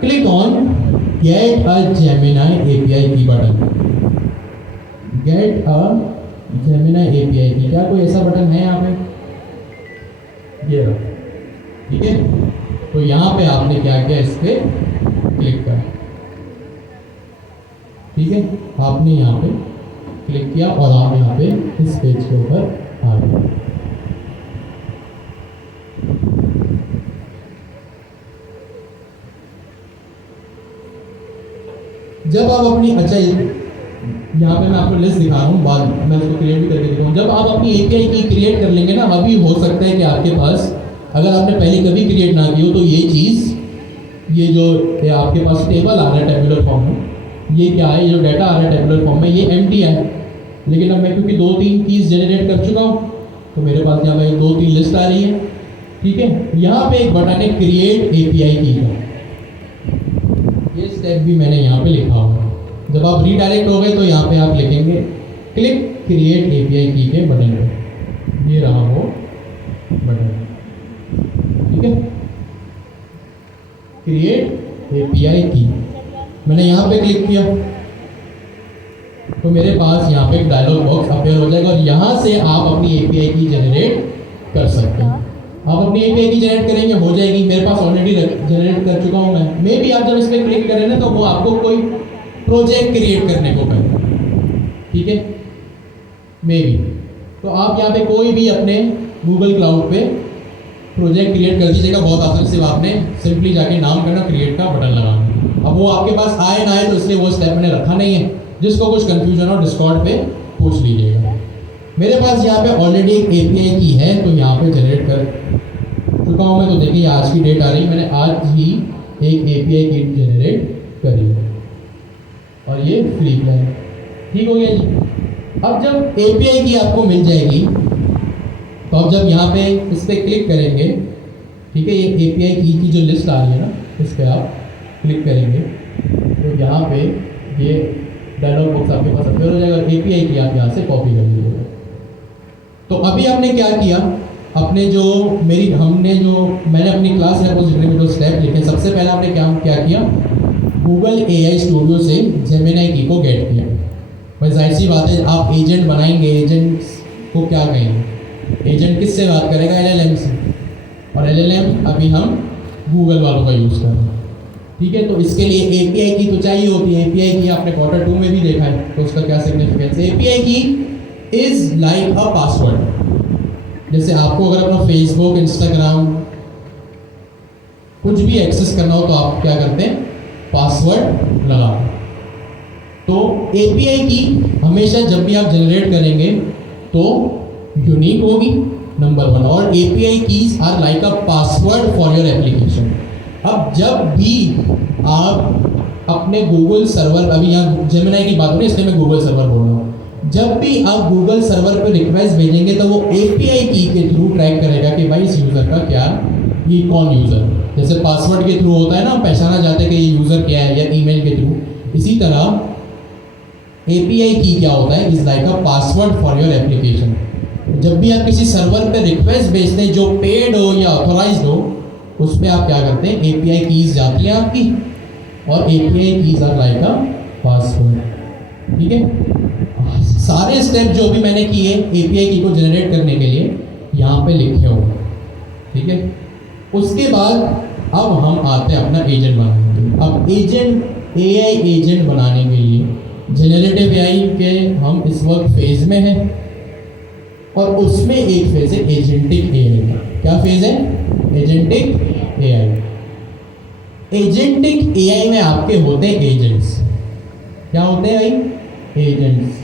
click on get a Gemini API की button. Get a Gemini API की, क्या कोई ऐसा बटन है यहाँ पे? ये रहा, ठीक है। तो यहाँ पे आपने क्या किया, इस पे क्लिक करें। ठीक है, आपने यहाँ पे क्लिक किया और आप यहाँ पे इस पेज के ऊपर आ गए। जब आप अपनी यहाँ पे मैं आपको लिस्ट दिखा रहा हूँ, बाद मैं उसको क्रिएट भी करके दिखाऊँ। जब आप अपनी एपीआई की क्रिएट कर लेंगे ना, अभी हो सकता है कि आपके पास, अगर आपने पहले कभी क्रिएट ना की हो, तो ये चीज़, ये जो आपके पास टेबल आ रहा है टेबुलर फॉर्म में, ये क्या है, ये जो डाटा आ रहा है टेबुलर फॉर्म में, ये एम्प्टी है। लेकिन अब मैं क्योंकि 2-3 कीज़ जनरेट कर चुका हूँ, तो मेरे पास यहाँ पे 2-3 लिस्ट आ रही है। ठीक है, यहाँ पे एक बटन है क्रिएट एपीआई की का, ये स्टेप भी मैंने यहाँ पे लिखा हुआ है। जब आप रीडायरेक्ट हो गए तो यहाँ पे आप लिखेंगे क्लिक क्रिएट एपीआई की के बटन पे, ये रहा वो बटन। ठीक है, क्रिएट एपीआई की, मैंने यहाँ पे क्लिक किया तो मेरे पास यहाँ पे एक डायलॉग बॉक्स अपेयर हो जाएगा और यहाँ से आप अपनी एपीआई की जनरेट कर सकते हैं। आप अपनी एपीआई की जनरेट करेंगे, हो जाएगी। मेरे पास ऑलरेडी जनरेट कर चुका हूँ मैं। मे भी आप जब इस पर क्लिक करें ना, तो वो आपको कोई प्रोजेक्ट क्रिएट करने को कहें। ठीक है, मे भी, तो आप यहाँ पे कोई भी अपने गूगल क्लाउड पे प्रोजेक्ट क्रिएट कर दीजिएगा बहुत आसानी से। आपने सिंपली जाके नाम करना, क्रिएट का बटन लगाना। अब वो आपके पास आए ना आए, तो इसलिए वो स्टेप मैंने रखा नहीं है। जिसको कुछ कंफ्यूजन हो डिस्कॉर्ड पे पूछ लीजिएगा। मेरे पास यहाँ पे ऑलरेडी एक एपीआई की है, तो यहाँ पे जनरेट कर चुका हूँ मैं। तो देखिए आज की डेट आ रही, मैंने आज ही एक एपीआई की जनरेट करी और ये फ्री का है। ठीक हो गया जी। अब जब एपीआई की आपको मिल जाएगी, तो आप जब यहाँ पे इस पर क्लिक करेंगे, ठीक है, ये एपीआई की जो लिस्ट आ रही है ना, इस पर आप क्लिक करेंगे तो यहाँ पे ये डायलॉग बॉक्स आपके पास अपेयर हो जाएगा। एपीआई की आप यहाँ से कॉपी कर लीजिएगा। तो अभी आपने क्या किया, अपने जो मैंने अपनी क्लास रिपोजिटरी में जो स्टेप लिखे, सबसे पहले आपने क्या किया, गूगल एआई स्टूडियो से जेमिनी की को गेट किया। भाई जाहिर सी बात है, आप एजेंट बनाएंगे, एजेंट्स को क्या कहेंगे, एजेंट किससे बात करेगा, एलएलएम से, और एलएलएम अभी हम गूगल वालों का यूज़ कर रहे हैं। ठीक है, तो इसके लिए एपीआई की तो चाहिए होती है। एपीआई की आपने Q2 में भी देखा है, तो उसका क्या सिग्निफिकेंस है। एपीआई की इज लाइक अ पासवर्ड। जैसे आपको अगर अपना फेसबुक, इंस्टाग्राम कुछ भी एक्सेस करना हो, तो आप क्या करते हैं, पासवर्ड लगाओ। तो एपीआई की हमेशा जब भी आप जनरेट करेंगे तो यूनिक होगी, नंबर 1, और API keys are like a password for your application. अब जब भी आप अपने गूगल सर्वर, अभी यहाँ जेमिनी की बात हो रही है इसलिए मैं गूगल सर्वर बोल रहा हूँ, जब भी आप गूगल सर्वर पर रिक्वेस्ट भेजेंगे तो वो एपीआई की के थ्रू ट्रैक करेगा कि भाई इस यूज़र का क्या, ये कौन यूज़र, जैसे पासवर्ड के थ्रू होता है ना, पहचाना जाता है कि ये यूज़र क्या है, या ईमेल के थ्रू, इसी तरह एपीआई की क्या होता है, is like a password for your application. जब भी आप किसी सर्वर पे रिक्वेस्ट भेजते हैं जो पेड हो या ऑथोराइज्ड हो, उस पर आप क्या करते हैं, एपीआई कीज जाती हैं आपकी, और API keys are like a password. ठीक है, सारे स्टेप जो भी मैंने किए एपीआई की को जनरेट करने के लिए यहाँ पे लिखे हो। ठीक है, उसके बाद अब हम आते हैं अपना एजेंट बनाने के लिए। अब एजेंट, एआई एजेंट बनाने के लिए जनरेटिव एआई के हम इस वक्त फेज में हैं, और उसमें एक फेज है एजेंटिक एआई का। क्या फेज है, एजेंटिक एआई। एजेंटिक एआई में आपके होते हैं एजेंट्स। क्या होते हैं भाई, एजेंट्स।